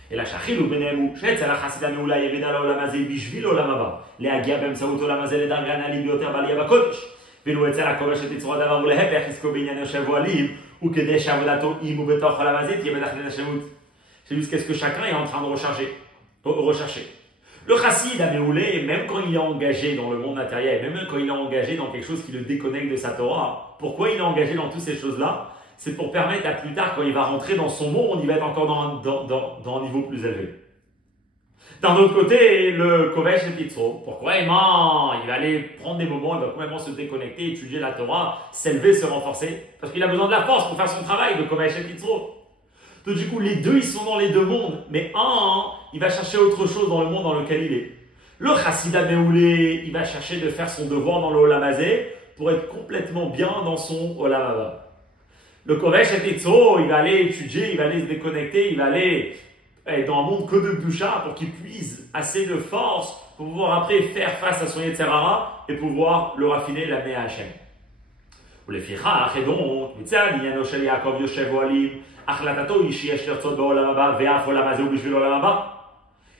Et la shachilou benemu, shetz ala chassid ameoula yeveda la olam hazé bishvil olam haba, leagia bemsaout olam hazé ledargan alim bioter balia bakodesh, velo etzel hakovesh et yitzro davar ulehepech isko binyan yoshev ohalim, ou kedesh avodato im ou betoch olam hazé tieveda chnen hashemut. C'est juste qu'est-ce que chacun est en train de rechercher. Le chassid améoulé, même quand il est engagé dans le monde matériel, même quand il est engagé dans quelque chose qui le déconnecte de sa Torah, pourquoi il est engagé dans toutes ces choses-là? C'est pour permettre à plus tard, quand il va rentrer dans son monde, il va être encore dans un niveau plus élevé. D'un autre côté, le Kovesh et Yitzro, pourquoi il va aller prendre des moments, il va complètement se déconnecter, étudier la Torah, s'élever, se renforcer, parce qu'il a besoin de la force pour faire son travail, de Kovesh et Yitzro. Donc du coup, les deux, ils sont dans les deux mondes, mais il va chercher autre chose dans le monde dans lequel il est. Le Chassid Améoulé, il va chercher de faire son devoir dans le Olam Hazé pour être complètement bien dans son Olam Haba. Le Kovesh et Yitzro, il va aller étudier, il va aller se déconnecter, il va aller être dans un monde que de Kedusha pour qu'il puise assez de force pour pouvoir après faire face à son Yetzer Hara et pouvoir le raffiner, l'amener à Hachem. ולפיכך, donc, מצד עניינו של יעקב יושב אוהלים, החלטתו היא שיש לרצות בעולם הבא, ואף עולם הזה הוא בשביל עולם הבא.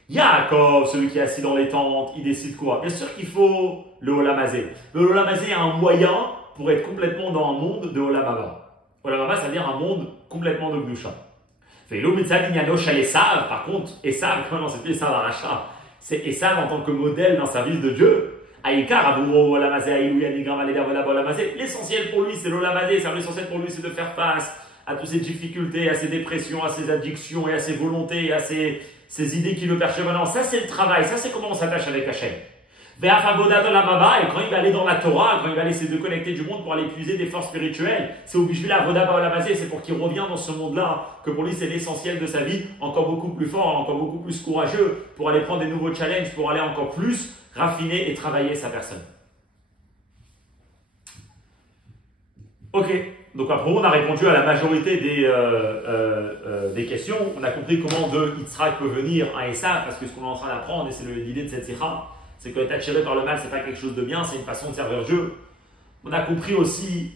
Yaakov, celui qui est assis dans les tentes, il décide quoi? Bien sûr qu'il faut le Olam Hazé. Le Olam Hazé est un moyen pour être complètement dans un monde de Olam Haba. Olam Haba, c'est-à-dire un monde complètement de Kedusha. Par contre, Esav, comment c'est plus Esav Aracha? C'est Esav en tant que modèle dans sa vie de Dieu. L'essentiel pour lui, c'est l'Olam Hazé. L'essentiel pour lui, c'est de faire face à toutes ces difficultés, à ces dépressions, à ces addictions et à ces volontés, et à ces idées qui le perchent maintenant. Ça, c'est le travail. Ça, c'est comment on s'attache avec Hachem. Et quand il va aller dans la Torah, quand il va aller se déconnecter du monde pour aller puiser des forces spirituelles, c'est obligé la Avoda Ba'olam Hazé, c'est pour qu'il revienne dans ce monde-là, que pour lui c'est l'essentiel de sa vie, encore beaucoup plus fort, encore beaucoup plus courageux, pour aller prendre des nouveaux challenges, pour aller encore plus raffiner et travailler sa personne. Ok, donc après on a répondu à la majorité des questions, on a compris comment de Yitzhak peut venir à Esav, parce que ce qu'on est en train d'apprendre, et c'est l'idée de cette sikha, c'est que être attiré par le mal, c'est pas quelque chose de bien, c'est une façon de servir Dieu. On a compris aussi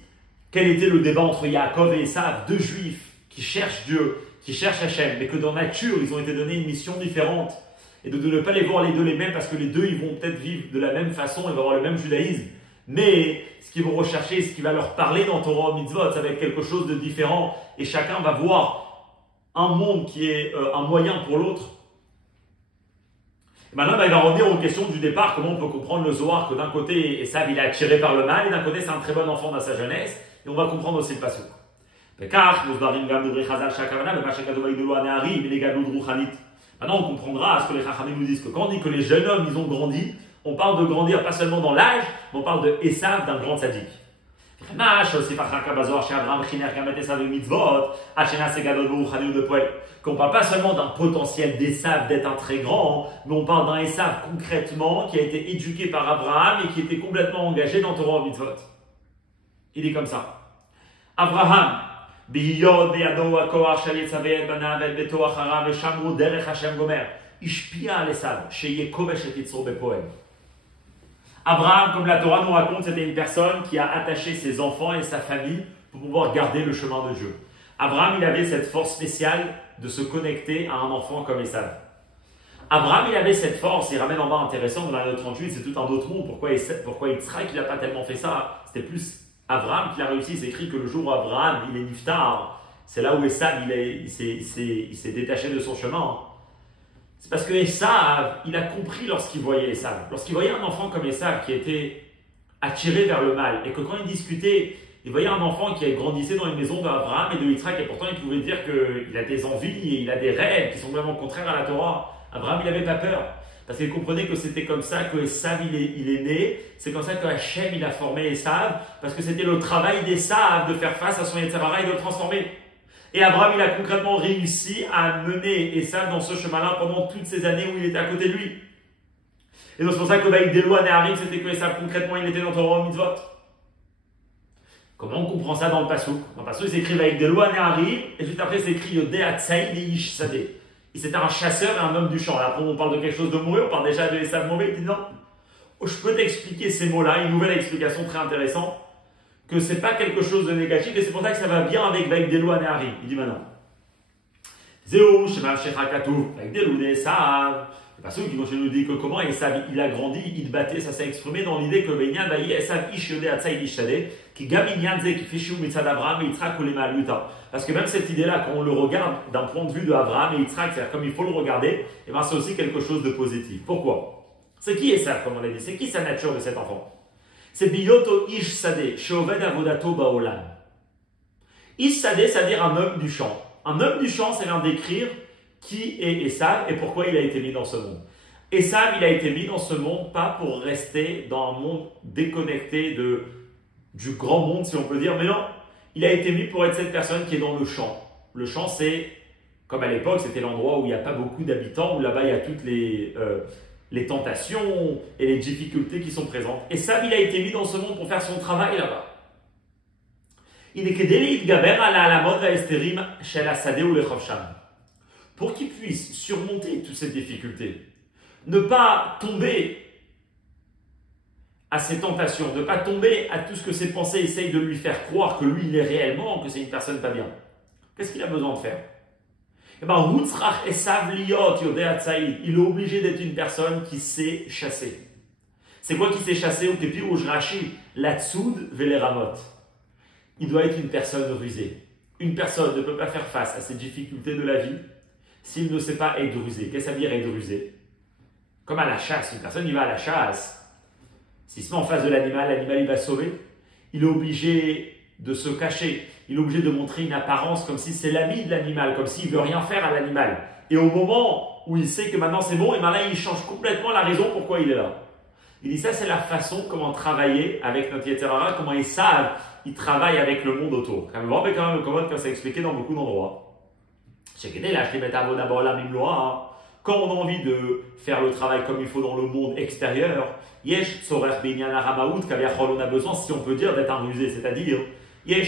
quel était le débat entre Yaakov et Esav, deux juifs qui cherchent Dieu, qui cherchent Hachem, mais que dans nature, ils ont été donnés une mission différente. et de ne pas les voir les deux les mêmes parce que les deux ils vont peut-être vivre de la même façon, ils vont avoir le même judaïsme. Mais ce qu'ils vont rechercher, ce qui va leur parler dans Torah Mitzvot, ça va être quelque chose de différent et chacun va voir un monde qui est un moyen pour l'autre. Maintenant, il va revenir aux questions du départ, comment on peut comprendre le Zohar, que d'un côté, Esav il est attiré par le mal, et d'un côté, c'est un très bon enfant dans sa jeunesse, et on va comprendre aussi le passage. Maintenant, on comprendra ce que les Chachamim nous disent, que quand on dit que les jeunes hommes, ils ont grandi, on parle de grandir pas seulement dans l'âge, mais on parle de Esav, d'un grand tzaddik. Qu'on ne parle pas seulement d'un potentiel d'Esav d'être un très grand, mais on parle d'un Esav concrètement qui a été éduqué par Abraham et qui était complètement engagé dans Torah Mitzvot. Il est comme ça. Abraham, Abraham, comme la Torah nous raconte, c'était une personne qui a attaché ses enfants et sa famille pour pouvoir garder le chemin de Dieu. Abraham, il avait cette force spéciale de se connecter à un enfant comme Esav. Abraham, il avait cette force, il ramène en bas intéressant, dans la note 38, c'est tout un autre monde. Pourquoi Yitzhak, il n'a pas tellement fait ça? C'était plus Abraham qui l'a réussi. C'est écrit que le jour où Abraham, il est niftar, c'est là où Esav, il s'est détaché de son chemin. C'est parce que Esav, il a compris lorsqu'il voyait Esav. Lorsqu'il voyait un enfant comme Esav qui était attiré vers le mal, et que quand il discutait, il voyait un enfant qui grandissait dans une maison d'Abraham et de Yitzhak, et pourtant il pouvait dire qu'il a des envies et il a des rêves qui sont vraiment contraires à la Torah. Abraham, il n'avait pas peur, parce qu'il comprenait que c'était comme ça que Esav il est né, c'est comme ça que Hachem il a formé Esav, parce que c'était le travail d'Esav de faire face à son Yetzer Hara et de le transformer. Et Abraham, il a concrètement réussi à mener Esav dans ce chemin-là pendant toutes ces années où il était à côté de lui. Et donc c'est pour ça que avec Delou Anéharim, c'était que Esav, concrètement, il était dans Torah Mitzvot. Comment on comprend ça dans le Passouk? Dans le Passouk, c'est écrit avec Delou Anéharim, et juste après, c'est écrit Yodé Hatzaï Ish Sadeh. Et c'était un chasseur et un homme du champ. Après, on parle de quelque chose de mauvais, on parle déjà de Esav mauvais. Il dit non, je peux t'expliquer ces mots-là, une nouvelle explication très intéressante, que c'est pas quelque chose de négatif, et c'est pour ça que ça va bien avec Delou Anéharim. Il dit maintenant, Zéou, Shema Shecha Katouf, avec Delou Esav. Parce qu'il nous dit que comment Esav il a grandi, il battait, ça s'est exprimé dans l'idée que Benyan Bayi Esav Ish Yodé Hatzaï Ish Sadeh, qui Gaminyan Ze qui fait Shiou Mitzad Abraham et Yitzhak Olema Luta. Parce que même cette idée-là, quand on le regarde d'un point de vue de Abraham et Yitzhak, c'est-à-dire comme il faut le regarder, et ben c'est aussi quelque chose de positif. Pourquoi? C'est qui Esav, comme on l'a dit? C'est qui sa nature de cet enfant? C'est Biyoto Ish Sadeh, Sheoved Avodato Baolam. Ish Sadeh, c'est-à-dire un homme du champ. Un homme du champ, c'est l'un décrire qui est Esav et pourquoi il a été mis dans ce monde. Esav, il a été mis dans ce monde pas pour rester dans un monde déconnecté du grand monde, si on peut dire, mais non, il a été mis pour être cette personne qui est dans le champ. Le champ, c'est, comme à l'époque, c'était l'endroit où il n'y a pas beaucoup d'habitants, où là-bas il y a toutes les tentations et les difficultés qui sont présentes. Esav, il a été mis dans ce monde pour faire son travail là-bas. Il est kedeli gaber ala alamot vaesterim shel hasadeh ou lechavsham. Pour qu'il puisse surmonter toutes ces difficultés, ne pas tomber à ses tentations, ne pas tomber à tout ce que ses pensées essayent de lui faire croire que lui, il est réellement, que c'est une personne pas bien. Qu'est-ce qu'il a besoin de faire? Eh bien, il est obligé d'être une personne qui sait chasser. C'est quoi qui sait chasser? Au képi ou jrachi, la tsoud veleramot. Il doit être une personne rusée. Une personne ne peut pas faire face à ces difficultés de la vie s'il ne sait pas être rusé. Qu'est-ce que ça veut dire être rusé? Comme à la chasse, une personne il va à la chasse. S'il se met en face de l'animal, l'animal il va sauver. Il est obligé de se cacher. Il est obligé de montrer une apparence comme si c'est l'ami de l'animal, comme s'il ne veut rien faire à l'animal. Et au moment où il sait que maintenant c'est bon, et bien là il change complètement la raison pourquoi il est là. Il dit ça c'est la façon comment travailler avec notre Yetzer Hara, comment ils savent, ils travaillent avec le monde autour. Quand même, comme c'est expliqué dans beaucoup d'endroits. Quand on a envie de faire le travail comme il faut dans le monde extérieur, on a besoin, si on peut dire, d'être un rusé, c'est-à-dire, il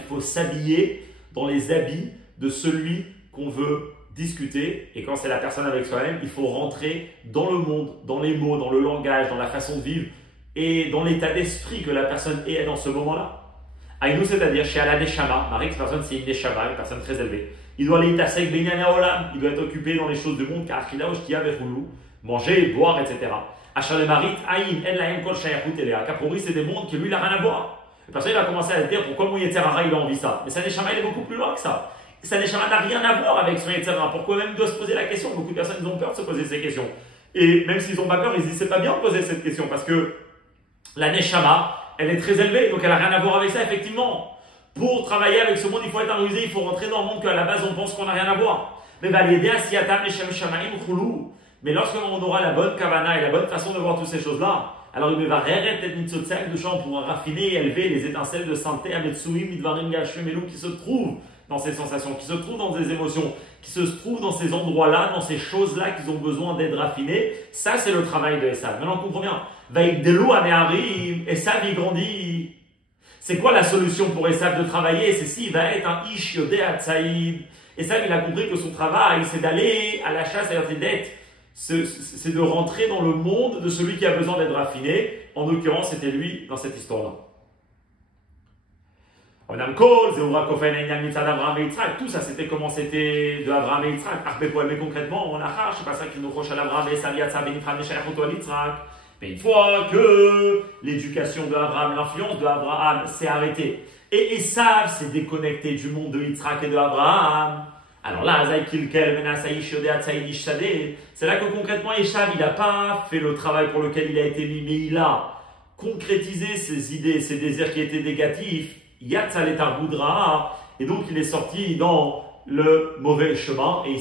faut s'habiller dans les habits de celui qu'on veut discuter, et quand c'est la personne avec soi-même, il faut rentrer dans le monde, dans les mots, dans le langage, dans la façon de vivre, et dans l'état d'esprit que la personne est dans ce moment-là. Aïnou, c'est-à-dire chez Allah Neshama, Marie, cette personne c'est une Neshama, une personne très élevée. Il doit aller tasek Benyan Olam, il doit être occupé dans les choses du monde, car Achila Oshtia Vechulu, manger, boire, etc. Achar le Marit, Aïn, En Lahem Kol Shayachut Elea. Capori, c'est des mondes qui lui, il n'a rien à voir. La personne, il va commencer à se dire pourquoi mon Yetzerara, il a envie ça. Mais sa Neshama, il est beaucoup plus loin que ça. Sa Neshama n'a rien à voir avec son Yetzerara. Pourquoi même il doit se poser la question? Beaucoup de personnes, ils ont peur de se poser ces questions. Et même s'ils n'ont pas peur, ils disent c'est pas bien de poser cette question parce que la Neshama, elle est très élevée, donc elle n'a rien à voir avec ça, effectivement. Pour travailler avec ce monde, il faut être rusé, il faut rentrer dans le monde qu'à la base on pense qu'on n'a rien à voir. Mais mais lorsqu'on aura la bonne kavana et la bonne façon de voir toutes ces choses-là, alors il va on pourra raffiner et élever les étincelles de santé qui se trouvent dans ces sensations, qui se trouvent dans des émotions, qui se trouvent dans ces endroits-là, dans ces choses-là qui ont besoin d'être raffinées. Ça, c'est le travail de Esav. Maintenant, on comprend bien. Esav, il grandit. C'est quoi la solution pour Esav de travailler? C'est s'il va être un Ish Yodea Tsaïd. Esav, il a compris que son travail, c'est d'aller à la chasse, c'est d'être. C'est de rentrer dans le monde de celui qui a besoin d'être raffiné. En l'occurrence, c'était lui dans cette histoire-là. Tout ça, c'était comment c'était de Abraham et Yitzhak. Mais concrètement, on a c'est pas ça qui nous roche à Abraham et mais une fois que l'éducation d'Abraham, l'influence d'Abraham s'est arrêtée, et Esav s'est déconnecté du monde de Yitzhak et d'Abraham, alors là, c'est là que concrètement, Esav, il n'a pas fait le travail pour lequel il a été mis, mais il a concrétisé ses idées, ses désirs qui étaient négatifs. Yatzal et Arboudra, et donc il est sorti dans le mauvais chemin et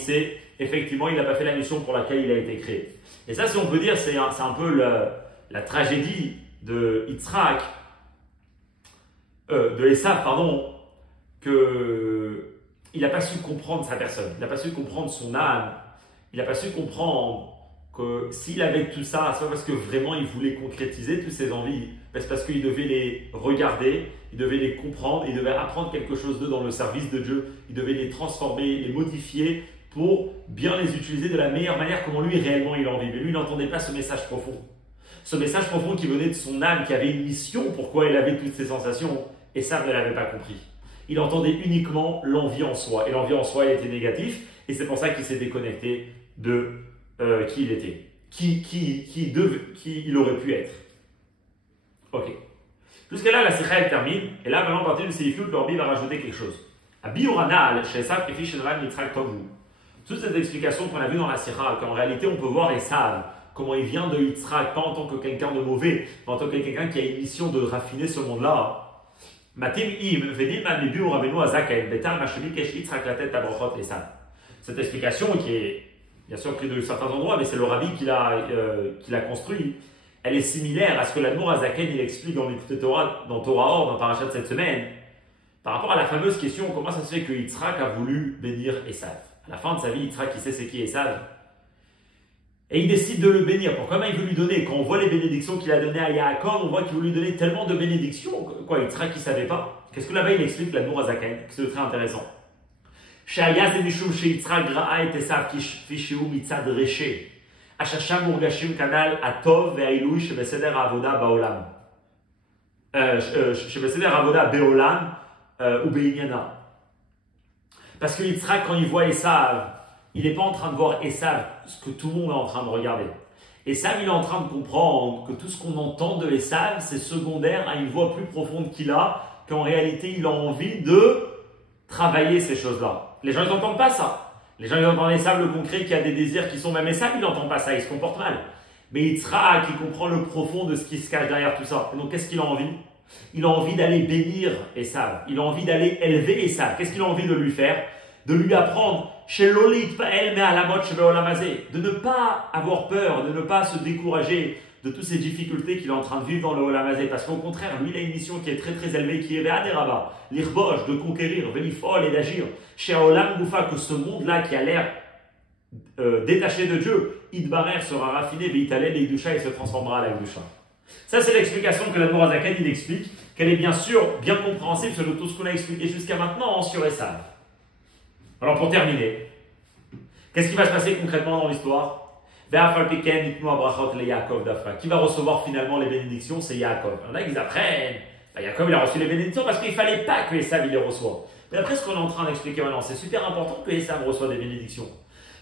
effectivement, il n'a pas fait la mission pour laquelle il a été créé. Et ça, si on peut dire, c'est un peu la tragédie de Yitzhak, de Esav, pardon, qu'il n'a pas su comprendre sa personne, il n'a pas su comprendre son âme, il n'a pas su comprendre que s'il avait tout ça, c'est pas parce que vraiment il voulait concrétiser toutes ses envies, mais c'est parce qu'il devait les regarder, il devait les comprendre, il devait apprendre quelque chose d'eux dans le service de Dieu, il devait les transformer, les modifier pour bien les utiliser de la meilleure manière comment lui réellement il en vit. Mais lui, il n'entendait pas ce message profond. Ce message profond qui venait de son âme, qui avait une mission, pourquoi il avait toutes ces sensations, et ça, ne l'avait pas compris. Il entendait uniquement l'envie en soi, et l'envie en soi, elle était négative, et c'est pour ça qu'il s'est déconnecté de qui il était, qui il aurait pu être. Ok. Jusqu'à là, la sikha elle termine, et là, maintenant, à partir du Seiflut, le Rabbi va rajouter quelque chose. À Bioranal, chez Esav, Kefi, Shenran, Yitzhak, Tovu. Toute cette explication qu'on a vue dans la sikha, qu'en réalité, on peut voir Esav, comment il vient de Yitzhak, pas en tant que quelqu'un de mauvais, mais en tant que quelqu'un qui a une mission de raffiner ce monde-là. Matim im, vedim amibu rabenu azaken, betar machemi kesh Yitzhak la tête abrochot Esav. Cette explication qui est bien sûr prise de certains endroits, mais c'est le rabbi qui l'a construit. Elle est similaire à ce que l'Admour Azaken il explique dans l'Écoute Torah, dans Torah Or, dans Parashat de cette semaine, par rapport à la fameuse question comment ça se fait que Yitzhak a voulu bénir Esav. À la fin de sa vie, Yitzhak il sait c'est qui Esav. Et il décide de le bénir. Pourquoi il veut lui donner? Quand on voit les bénédictions qu'il a données à Yaakov, on voit qu'il veut lui donner tellement de bénédictions. Quoi, Yitzhak il ne savait pas? Qu'est-ce que là-bas il explique l'Admour Azaken? C'est très intéressant. Shaya c'est Mishum chez Yitzhak Gra'a et Esav Fishiu Mitzad Reché. Ashasham Murgashim Kanal Atov Ve'ailouy Shebeseder Avoda Baolam. Shebeseder Avoda Beolam ou Beinyana. Parce que Yitzhak, quand il voit Esav, il n'est pas en train de voir Esav, ce que tout le monde est en train de regarder. Esav, il est en train de comprendre que tout ce qu'on entend de Esav, c'est secondaire à une voix plus profonde qu'il a, qu'en réalité, il a envie de travailler ces choses-là. Les gens, ils n'entendent pas ça. Les gens, ils entendent Esav, le concret, qui a des désirs qui sont même Esav, il n'entend pas ça, il se comporte mal. Mais Yitzhak, qui comprend le profond de ce qui se cache derrière tout ça. Et donc, qu'est-ce qu'il a envie? Il a envie d'aller bénir Esav. Il a envie d'aller élever Esav. Qu'est-ce qu'il a envie de lui faire? De lui apprendre de ne pas avoir peur, de ne pas se décourager de toutes ces difficultés qu'il est en train de vivre dans le Olamazé. Parce qu'au contraire, lui, il a une mission qui est très très élevée, qui est Ve'aderaba, l'Irbosh, de conquérir, Velifol et d'agir. Chez Olam Goufa, que ce monde-là qui a l'air détaché de Dieu, Idbarer sera raffiné, Veitalel et Idusha, et se transformera à la Idusha. Ça, c'est l'explication que l'Admour Azaken il explique, qu'elle est bien sûr bien compréhensible sur tout ce qu'on a expliqué jusqu'à maintenant sur Esav. Alors, pour terminer, qu'est-ce qui va se passer concrètement dans l'histoire? Qui va recevoir finalement les bénédictions? C'est Yaakov. Il y en a qui apprennent, Yaakov, il a reçu les bénédictions parce qu'il ne fallait pas que Esav il les reçoive. Mais après, ce qu'on est en train d'expliquer maintenant, c'est super important que Esav reçoive des bénédictions.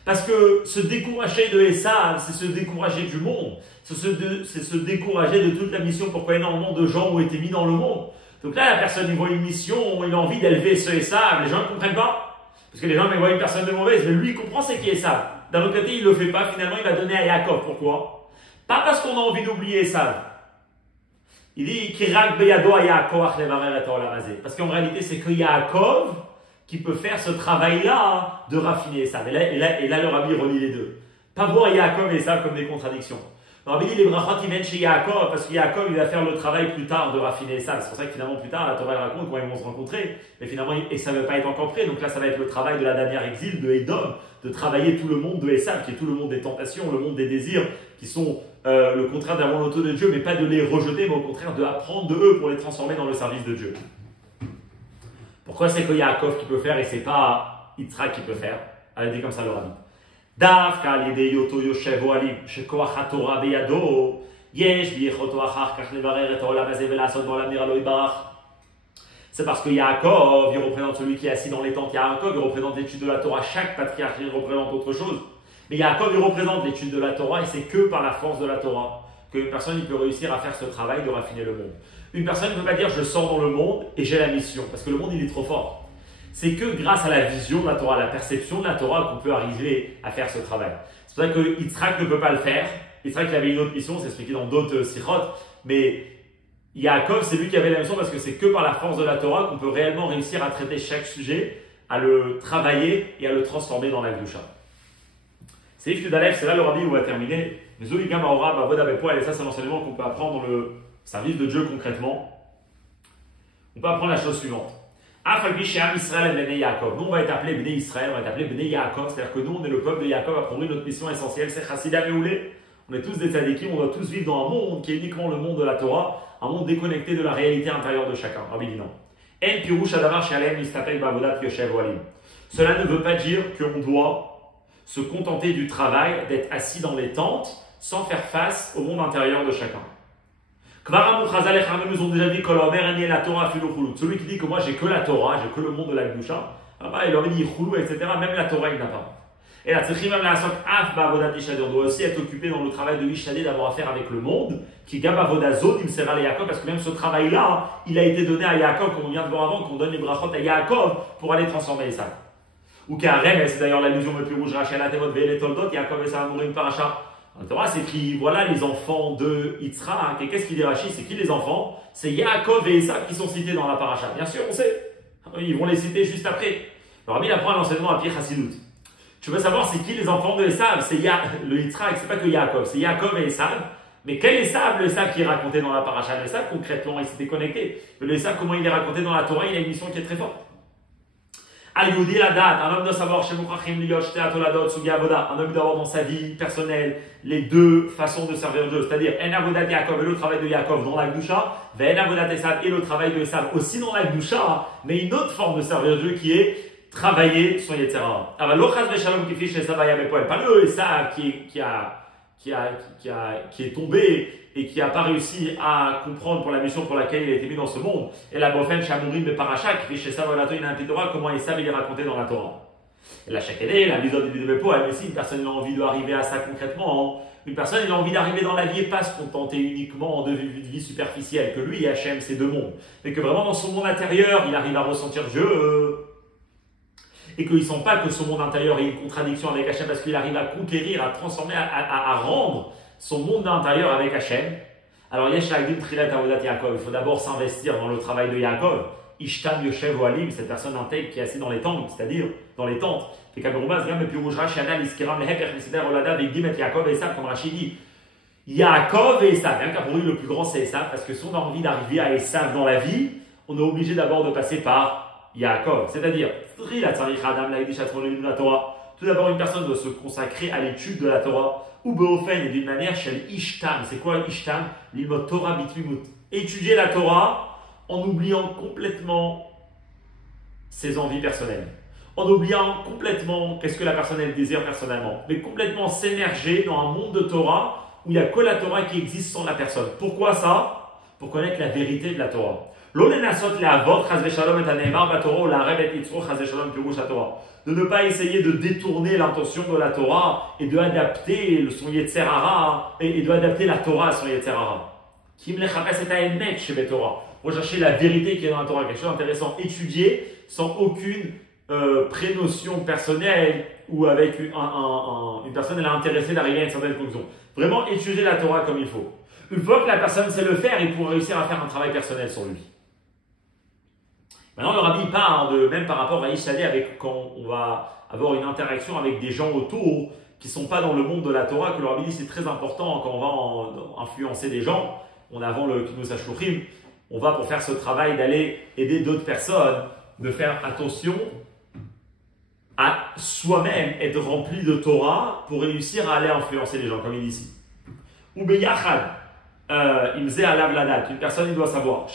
Parce que se décourager de Esav, c'est se décourager du monde. C'est se décourager de toute la mission. Pourquoi énormément de gens ont été mis dans le monde. Donc là, la personne, il voit une mission, il a envie d'élever ce Esav. Les gens ne comprennent pas. Parce que les gens, ils voient une personne de mauvaise. Mais lui, il comprend c'est qui est Esav. D'un autre côté, il ne le fait pas. Finalement, il va donner à Yaakov. Pourquoi? Pas parce qu'on a envie d'oublier Esav. Il dit Kirak beyado Yaakov levarer et olam. Parce qu'en réalité, c'est que Yaakov qui peut faire ce travail-là de raffiner Esav. Et là, le Rabbi relie les deux. Pas voir Yaakov et Esav comme des contradictions. Le Rabbi dit les brachot ils viennent chez Yaakov parce que Yaakov il va faire le travail plus tard de raffiner Esav. C'est pour ça que finalement plus tard la Torah raconte quand ils vont se rencontrer. Mais finalement Esav ne va pas être encore prêt. Donc là ça va être le travail de la dernière exil de Edom, de travailler tout le monde de Esav, qui est tout le monde des tentations, le monde des désirs, qui sont le contraire de la volonté de Dieu, mais pas de les rejeter, mais au contraire de apprendre de eux pour les transformer dans le service de Dieu. Pourquoi c'est que Yaakov qui peut faire et c'est pas Yitzhak qui peut faire? Elle dit comme ça le Rabbi. דווקא על ידי היותו יושב אוהלים, שכוח התורה בידו, יש ביכולתו אחר כך לברר את העולם הזה ולעשות בעולם נראה לו יתברך. C'est parce que Yaakov, il représente celui qui est assis dans les tentes. Yaakov, il représente l'étude de la Torah. Chaque patriarche, il représente autre chose. Mais Yaakov, il représente l'étude de la Torah et c'est que par la force de la Torah qu'une personne il peut réussir à faire ce travail de raffiner le monde. Une personne ne peut pas dire je sors dans le monde et j'ai la mission, parce que le monde il est trop fort. C'est que grâce à la vision de la Torah, à la perception de la Torah qu'on peut arriver à faire ce travail. C'est pour ça que Yitzhak ne peut pas le faire. Yitzhak il avait une autre mission, c'est expliqué dans d'autres sikhot, mais Yaakov c'est lui qui avait la mission parce que c'est que par la force de la Torah qu'on peut réellement réussir à traiter chaque sujet, à le travailler et à le transformer dans la Kedusha. C'est Yves Tudalev, c'est là le Rabbi où on va terminer. Mais Zoïgam Aora, Bavoda Bepoel, et ça c'est un enseignement qu'on peut apprendre dans le service de Dieu concrètement. On peut apprendre la chose suivante. Nous, on va être appelé Bnei Israël, on va être appelé Bnei Yaakov, c'est-à-dire que nous, on est le peuple de Yaakov, a pour nous notre mission essentielle, c'est Chassida Meoulé. On est tous des tzadikim, on doit tous vivre dans un monde qui est uniquement le monde de la Torah, un monde déconnecté de la réalité intérieure de chacun. Rabbi dit non. Cela ne veut pas dire qu'on doit se contenter du travail, d'être assis dans les tentes, sans faire face au monde intérieur de chacun. Nous ont déjà dit que la Torah celui qui dit que moi j'ai que la Torah, j'ai que le monde de la Kedusha, il leur dit Chulou, etc. Même la Torah il n'a pas. Et là, on doit aussi être occupé dans le travail de Ishadé, d'avoir affaire avec le monde, qui Gabavodazot, il sera à Yaakov, parce que même ce travail-là, il a été donné à Yaakov, comme on vient de voir avant, qu'on donne les brachot à Yaakov pour aller transformer ça. Ou Karem, c'est d'ailleurs l'allusion le plus rouge, Rachel Atevot, Vele Toldot, Yaakov et Sarah Mourim Paracha. La Torah, c'est écrit, voilà les enfants de Yitzhak. Et qu'est-ce qu'il dit Rashi? C'est qui les enfants? C'est Yaakov et Esav qui sont cités dans la paracha. Bien sûr, on sait. Ils vont les citer juste après. Le Rabbi apprend un enseignement à Pierre Chassidut. Tu veux savoir c'est qui les enfants de Esav? C'est le Yitzhak, c'est pas que Yaakov, c'est Yaakov et Esav. Mais quel Esav? Le Esav qui est raconté dans la paracha. Le Esav, concrètement, il s'était connecté. Mais le Esav, comment il est raconté dans la Torah, il a une mission qui est très forte. Al-Yudi la date, un homme doit savoir chez Mouchachim Liyosh Teatoladot Sugi Avoda, un homme doit avoir dans sa vie personnelle les deux façons de servir Dieu, c'est-à-dire En Avodat Yaakov et le travail de Yaakov dans la Kedusha, En Avodat Esav et le travail de Esav aussi dans la Kedusha, mais une autre forme de servir Dieu qui est travailler son Yetzirah. Alors l'Ochaz Veshalom qui fiche Esav Ayamepoel, pas le Esav qui est tombé et qui n'a pas réussi à comprendre pour la mission pour laquelle il a été mis dans ce monde. Et la Bofen Shamurim de Paracha, qui fait chez Savolato, il a un Torah, comment Esav il est raconté dans la Torah. Et là, chaque année, la mise de Bepo, elle aussi, une personne a envie d'arriver à ça concrètement. Une personne il a envie d'arriver dans la vie et pas se contenter uniquement de vie superficielle, que lui et Hachem, c'est deux mondes. Mais que vraiment dans son monde intérieur, il arrive à ressentir Dieu. Et qu'il ne sent pas que son monde intérieur ait une contradiction avec Hachem parce qu'il arrive à conquérir, à transformer, à rendre son monde intérieur avec Hachem. Alors, il faut d'abord s'investir dans le travail de Yaakov. Ishtam Yoshev Oalim, cette personne intègre qui est assise dans les tentes, c'est-à-dire dans les tentes. Et comme Rashi dit, Yaakov et Esav. Bien qu'à pour lui, le plus grand c'est Esav, parce que si on a envie d'arriver à Esav dans la vie, on est obligé d'abord de passer par Yaakov. C'est-à-dire, tout d'abord, une personne doit se consacrer à l'étude de la Torah. Ou Beofen, et d'une manière, chez Ishtam. C'est quoi Ishtam? L'imot Torah bitlimut. Étudier la Torah en oubliant complètement ses envies personnelles. En oubliant complètement qu'est-ce que la personne elle désire personnellement. Mais complètement s'émerger dans un monde de Torah où il n'y a que la Torah qui existe sans la personne. Pourquoi ça? Pour connaître la vérité de la Torah. De ne pas essayer de détourner l'intention de la Torah et de adapter son Yetzer Hara et de adapter la Torah à son Yetzer Hara. Rechercher la vérité qui est dans la Torah, quelque chose d'intéressant, étudier sans aucune prénotion personnelle ou avec une personne elle est intéressée d'arriver à une certaine conclusion. Vraiment étudier la Torah comme il faut. Une fois que la personne sait le faire, il pourra réussir à faire un travail personnel sur lui. Maintenant, le rabbi parle même par rapport à Ishadé, avec quand on va avoir une interaction avec des gens autour qui ne sont pas dans le monde de la Torah, que le rabbi dit c'est très important quand on va influencer des gens. On a avant le Kinous HaShluchim, on va pour faire ce travail d'aller aider d'autres personnes, de faire attention à soi-même, être rempli de Torah pour réussir à aller influencer les gens, comme il dit ici. Ou beyachad, une personne il doit savoir,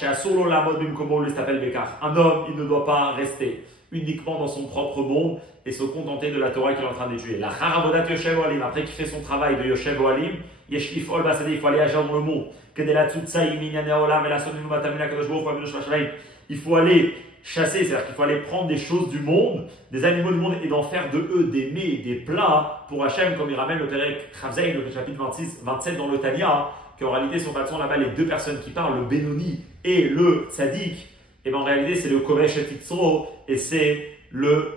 un homme il ne doit pas rester uniquement dans son propre monde et se contenter de la Torah qu'il est en train d'étudier. Après qu'il fait son travail de Yoshev Ohalim, il faut aller agir dans le monde. Il faut aller chasser, c'est-à-dire qu'il faut aller prendre des choses du monde, des animaux du monde et d'en faire de eux des mets, des plats pour Hachem, comme il ramène le Pérec Chavzein, le chapitre 27 dans le Tanya, qu'en réalité, si on va là-bas, les deux personnes qui parlent, le Benoni et le Tzadik, et bien en réalité, c'est le Kovesh et Titzro et c'est le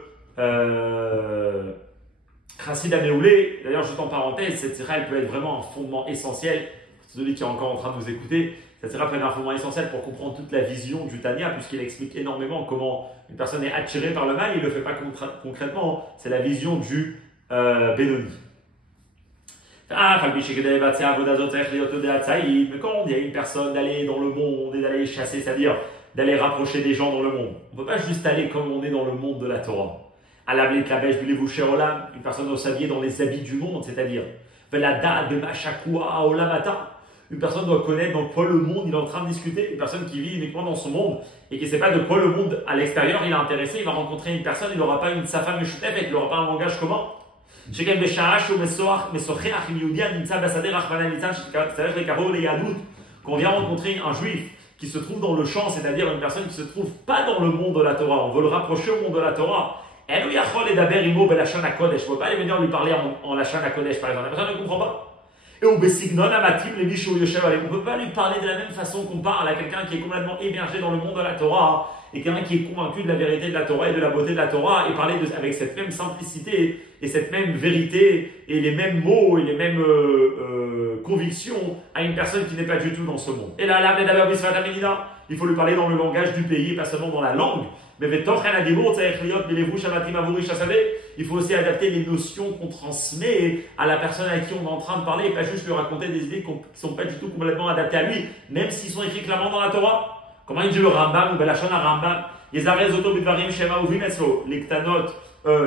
Chassid Améoulé. D'ailleurs, juste en parenthèse, cette sira, elle peut être vraiment un fondement essentiel, celui qui est encore en train de nous écouter. Cette sira peut être un fondement essentiel pour comprendre toute la vision du Tanya, puisqu'il explique énormément comment une personne est attirée par le mal, il ne le fait pas concrètement, c'est la vision du Benoni. Mais quand il y a une personne d'aller dans le monde et d'aller chasser, c'est-à-dire d'aller rapprocher des gens dans le monde, on ne peut pas juste aller comme on est dans le monde de la Torah. Une personne doit s'habiller dans les habits du monde, c'est-à-dire une personne doit connaître dans quoi le monde il est en train de discuter. Une personne qui vit uniquement dans son monde et qui ne sait pas de quoi le monde à l'extérieur il est intéressé, il va rencontrer une personne, il n'aura pas une safa meshutef et il n'aura pas un langage commun. Quand on vient rencontrer un juif qui se trouve dans le champ, c'est-à-dire une personne qui ne se trouve pas dans le monde de la Torah, on veut le rapprocher au monde de la Torah. On ne peut pas aller venir lui parler en Lachon HaKodesh par exemple, la personne ne comprend pas. Et on ne peut pas lui parler de la même façon qu'on parle à quelqu'un qui est complètement émergé dans le monde de la Torah et quelqu'un qui est convaincu de la vérité de la Torah et de la beauté de la Torah et parler avec cette même simplicité et cette même vérité et les mêmes mots et les mêmes convictions à une personne qui n'est pas du tout dans ce monde. Et là, il faut lui parler dans le langage du pays et pas seulement dans la langue. Il faut aussi adapter les notions qu'on transmet à la personne à qui on est en train de parler et pas juste lui raconter des idées qui ne sont pas du tout complètement adaptées à lui, même s'ils sont écrits clairement dans la Torah. Comment il dit le Rambam ou Belachon Rambam, les Arezotto Bidvarim Shema Uvim Etzlo, les Ktanot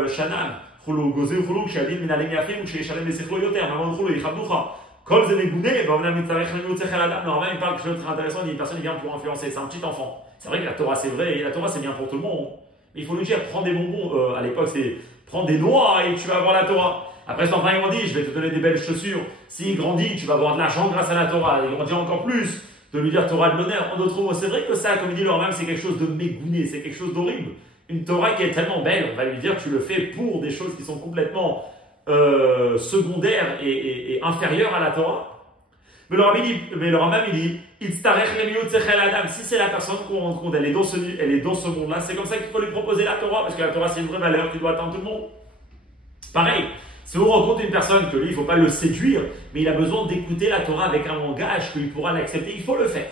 Shanam, Chulu Goze Chulu, Shadim Minalem Yafim, ou Shalem Besechlo Yoter, Maman Chulu, Yichabducha, Kol Zemegouné, Bavna Mitzarech Nenu Tsechel Adam. Normalement, il parle quelque chose de très intéressant, il dit une personne qui vient pour influencer, c'est un petit enfant. C'est vrai que la Torah c'est vrai, et la Torah c'est bien pour tout le monde. Mais il faut lui dire, prends des bonbons, à l'époque c'est prends des noix et tu vas avoir la Torah. Après, cet enfant il grandit, je vais te donner des belles chaussures. S'il grandit, tu vas avoir de l'argent grâce à la Torah. Il grandit encore plus, de lui dire Torah de l'honneur. En d'autres mots, c'est vrai que ça, comme il dit le Rambam, c'est quelque chose de mégouné, c'est quelque chose d'horrible. Une Torah qui est tellement belle, on va lui dire tu le fais pour des choses qui sont complètement secondaires et inférieures à la Torah. Mais le Rambam il dit si c'est la personne qu'on rend compte, elle est dans ce monde-là, c'est comme ça qu'il faut lui proposer la Torah, parce que la Torah c'est une vraie valeur qui doit atteindre tout le monde. Pareil, si on rencontre une personne que lui, il ne faut pas le séduire, mais il a besoin d'écouter la Torah avec un langage qu'il pourra l'accepter, il faut le faire.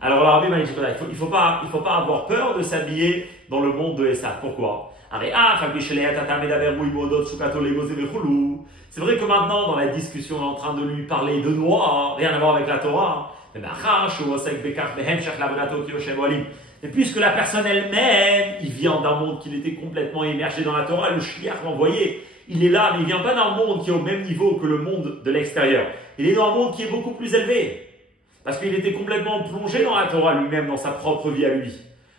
Alors le Rabbi m'a dit il ne faut pas avoir peur de s'habiller dans le monde de Esav. Pourquoi? C'est vrai que maintenant, dans la discussion, on est en train de lui parler de noix, rien à voir avec la Torah. Et puisque la personne elle-même, il vient d'un monde qui était complètement immergé dans la Torah, le shliach l'envoyé, il est là, mais il ne vient pas d'un monde qui est au même niveau que le monde de l'extérieur. Il est dans un monde qui est beaucoup plus élevé. Parce qu'il était complètement plongé dans la Torah lui-même, dans sa propre vie à lui.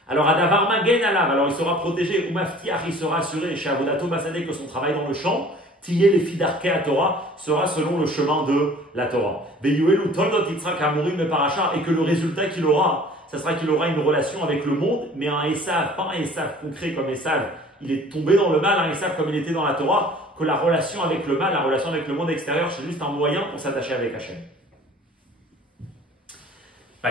Alors, Adavar Magen Alav, alors il sera protégé, ou Maftiach, il sera assuré, chez Avodato Basadeh, que son travail dans le champ, Tiyé les filles d'Arké à Torah, sera selon le chemin de la Torah. Veyuelu Toldot Yitzhak Amorim et Paracha, et que le résultat qu'il aura, ça sera qu'il aura une relation avec le monde, mais un Esav, pas un Esav concret comme Esav, il est tombé dans le mal, un Esav comme il était dans la Torah, que la relation avec le mal, la relation avec le monde extérieur, c'est juste un moyen pour s'attacher avec Hachem. C'est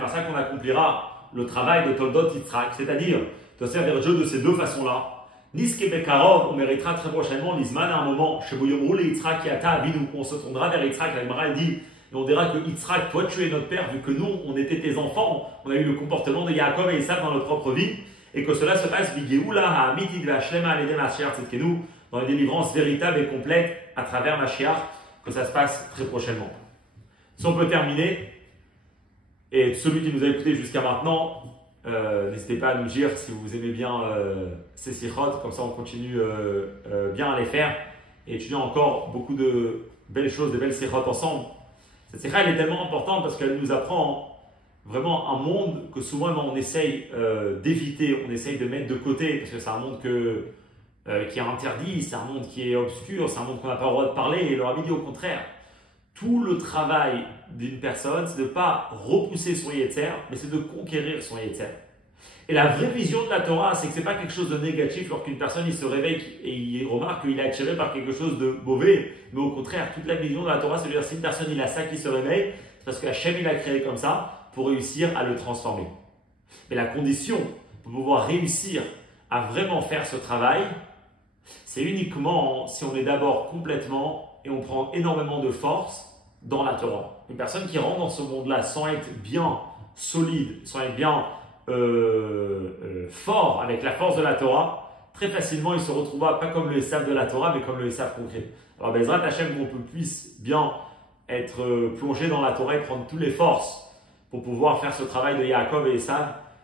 par ça qu'on accomplira le travail de Toldot Yitzhak, c'est-à-dire de servir Dieu de ces deux façons-là. Niske Bekarov, on méritera très prochainement l'Isman à un moment, chez Boyomrou et Yitzhak Yata Abinu, on se tournera vers Yitzhak, la Gemara dit, et on dira que Yitzhak, toi tu es notre père, vu que nous, on était tes enfants, on a eu le comportement de Yaakov et Esav dans notre propre vie, et que cela se passe Bigeoula Ha'amitid Ve'Ashlema Alede Mashiach Tzidkenu, dans les délivrances véritables et complètes à travers Mashiach, que ça se passe très prochainement. Si on peut terminer, et celui qui nous a écouté jusqu'à maintenant, n'hésitez pas à nous dire si vous aimez bien ces sikhot, comme ça on continue bien à les faire et étudier encore beaucoup de belles choses, de belles sikhot ensemble. Cette sikha elle est tellement importante parce qu'elle nous apprend vraiment un monde que souvent on essaye d'éviter, on essaye de mettre de côté parce que c'est un monde qui est interdit, c'est un monde qui est obscur, c'est un monde qu'on n'a pas le droit de parler et le Rabbi dit au contraire. Tout le travail d'une personne, c'est de ne pas repousser son Yetzer, mais c'est de conquérir son Yetzer. Et la vraie vision de la Torah, c'est que ce n'est pas quelque chose de négatif lorsqu'une personne il se réveille et il remarque qu'il est attiré par quelque chose de mauvais, mais au contraire, toute la vision de la Torah, c'est de dire si une personne il a ça qui se réveille, c'est parce que Hachem il a créé comme ça pour réussir à le transformer. Mais la condition pour pouvoir réussir à vraiment faire ce travail, c'est uniquement si on est d'abord complètement et on prend énormément de force dans la Torah. Une personne qui rentre dans ce monde-là sans être bien solide, sans être bien fort avec la force de la Torah, très facilement il se retrouvera pas comme le Esav de la Torah, mais comme le Esav concret. Alors Bezrat Hashem, on puisse bien être plongé dans la Torah et prendre toutes les forces pour pouvoir faire ce travail de Yaakov et Esav,